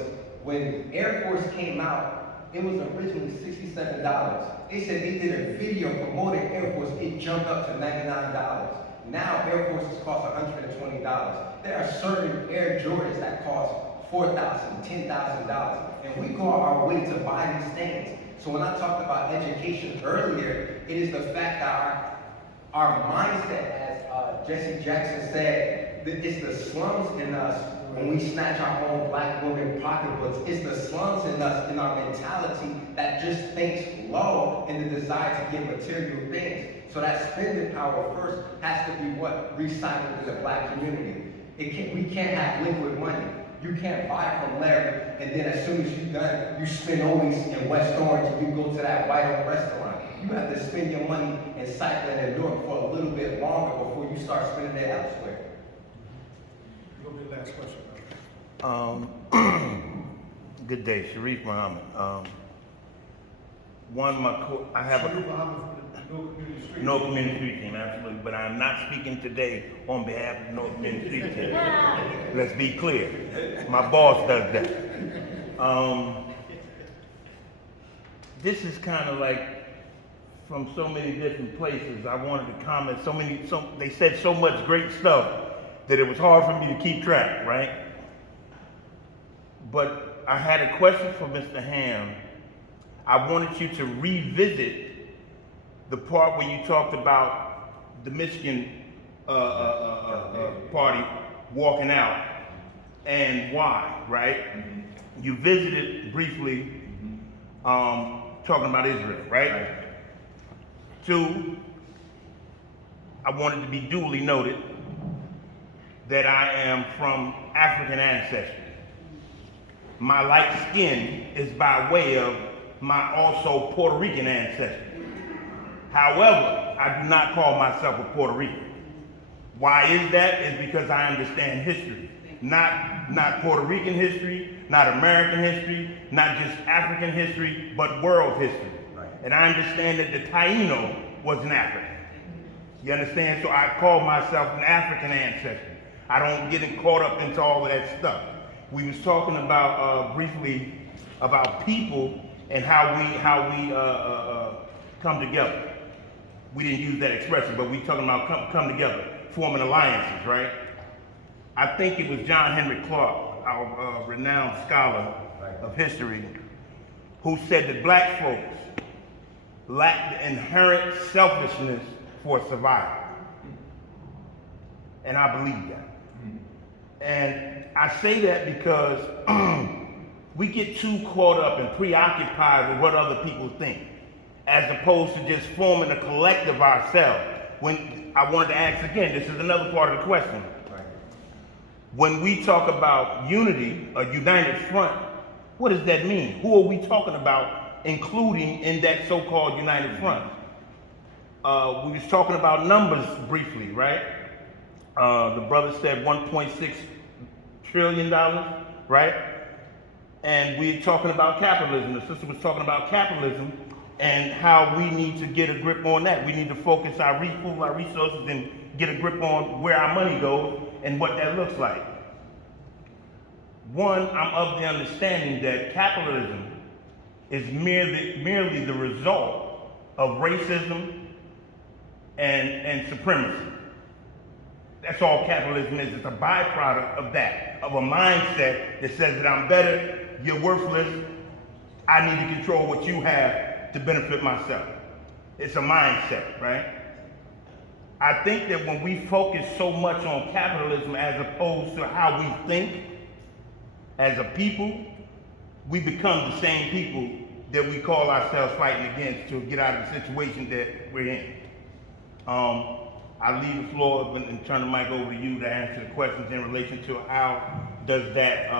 when Air Force came out, it was originally $67. They said they did a video promoting Air Force, it jumped up to $99. Now Air Forces cost $120. There are certain Air Jordans that cost $4,000, $10,000. And we go our way to buy these things. So when I talked about education earlier, it is the fact that our mindset, as Jesse Jackson said, it's the slums in us when we snatch our own black women pocketbooks. It's the slums in us, in our mentality that just thinks low in the desire to get material things. So that spending power first has to be what? Recycled in the black community. We can't have liquid money. You can't buy from Larry, and then as soon as you're done, you spend always in West Orange and you go to that White Oak restaurant. You have to spend your money and cycle in Newark for a little bit longer before you start spending it elsewhere. You'll be the last question. Good day, Sharif Muhammad. I have Sharif Muhammad from the Newark Community Street. No Community Street Team, absolutely, but I'm not speaking today on behalf of the North Community Street Team. Let's be clear. My boss does that. This is kind of like from so many different places. I wanted to comment they said so much great stuff that it was hard for me to keep track, right? But I had a question for Mr. Ham. I wanted you to revisit the part where you talked about the Michigan party walking out and why, right? You visited briefly talking about Israel, right? Two, I wanted to be duly noted that I am from African ancestry. My light skin is by way of my also Puerto Rican ancestry. However, I do not call myself a Puerto Rican. Why is that? It's because I understand history. Not Puerto Rican history, not American history, not just African history, but world history. Right. And I understand that the Taino was an African. You understand? So I call myself an African ancestry. I don't get caught up into all of that stuff. We was talking about briefly about people and how we come together. We didn't use that expression, but we talking about come together, forming alliances, right? I think it was John Henry Clark, our renowned scholar of history, who said that black folks lack the inherent selfishness for survival. And I believe that. And I say that because we get too caught up and preoccupied with what other people think, as opposed to just forming a collective ourselves. When I wanted to ask again, this is another part of the question. When we talk about unity, a united front, what does that mean? Who are we talking about including in that so-called united front? We was talking about numbers briefly, right? The brother said $1.6 trillion, right? And we're talking about capitalism. The sister was talking about capitalism and how we need to get a grip on that. We need to focus our resources and get a grip on where our money goes and what that looks like. One, I'm of the understanding that capitalism is merely the result of racism and supremacy. That's all capitalism is. It's a byproduct of that, of a mindset that says that I'm better, you're worthless, I need to control what you have to benefit myself. It's a mindset, right? I think that when we focus so much on capitalism as opposed to how we think as a people, we become the same people that we call ourselves fighting against to get out of the situation that we're in. I'll leave the floor and turn the mic over to you to answer the questions in relation to how does that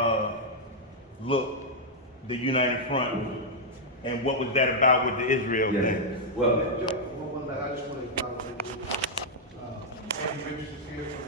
look, the United Front, and what was that about with the Israel thing? Well, One that I just want to acknowledge, Andy Richards is here from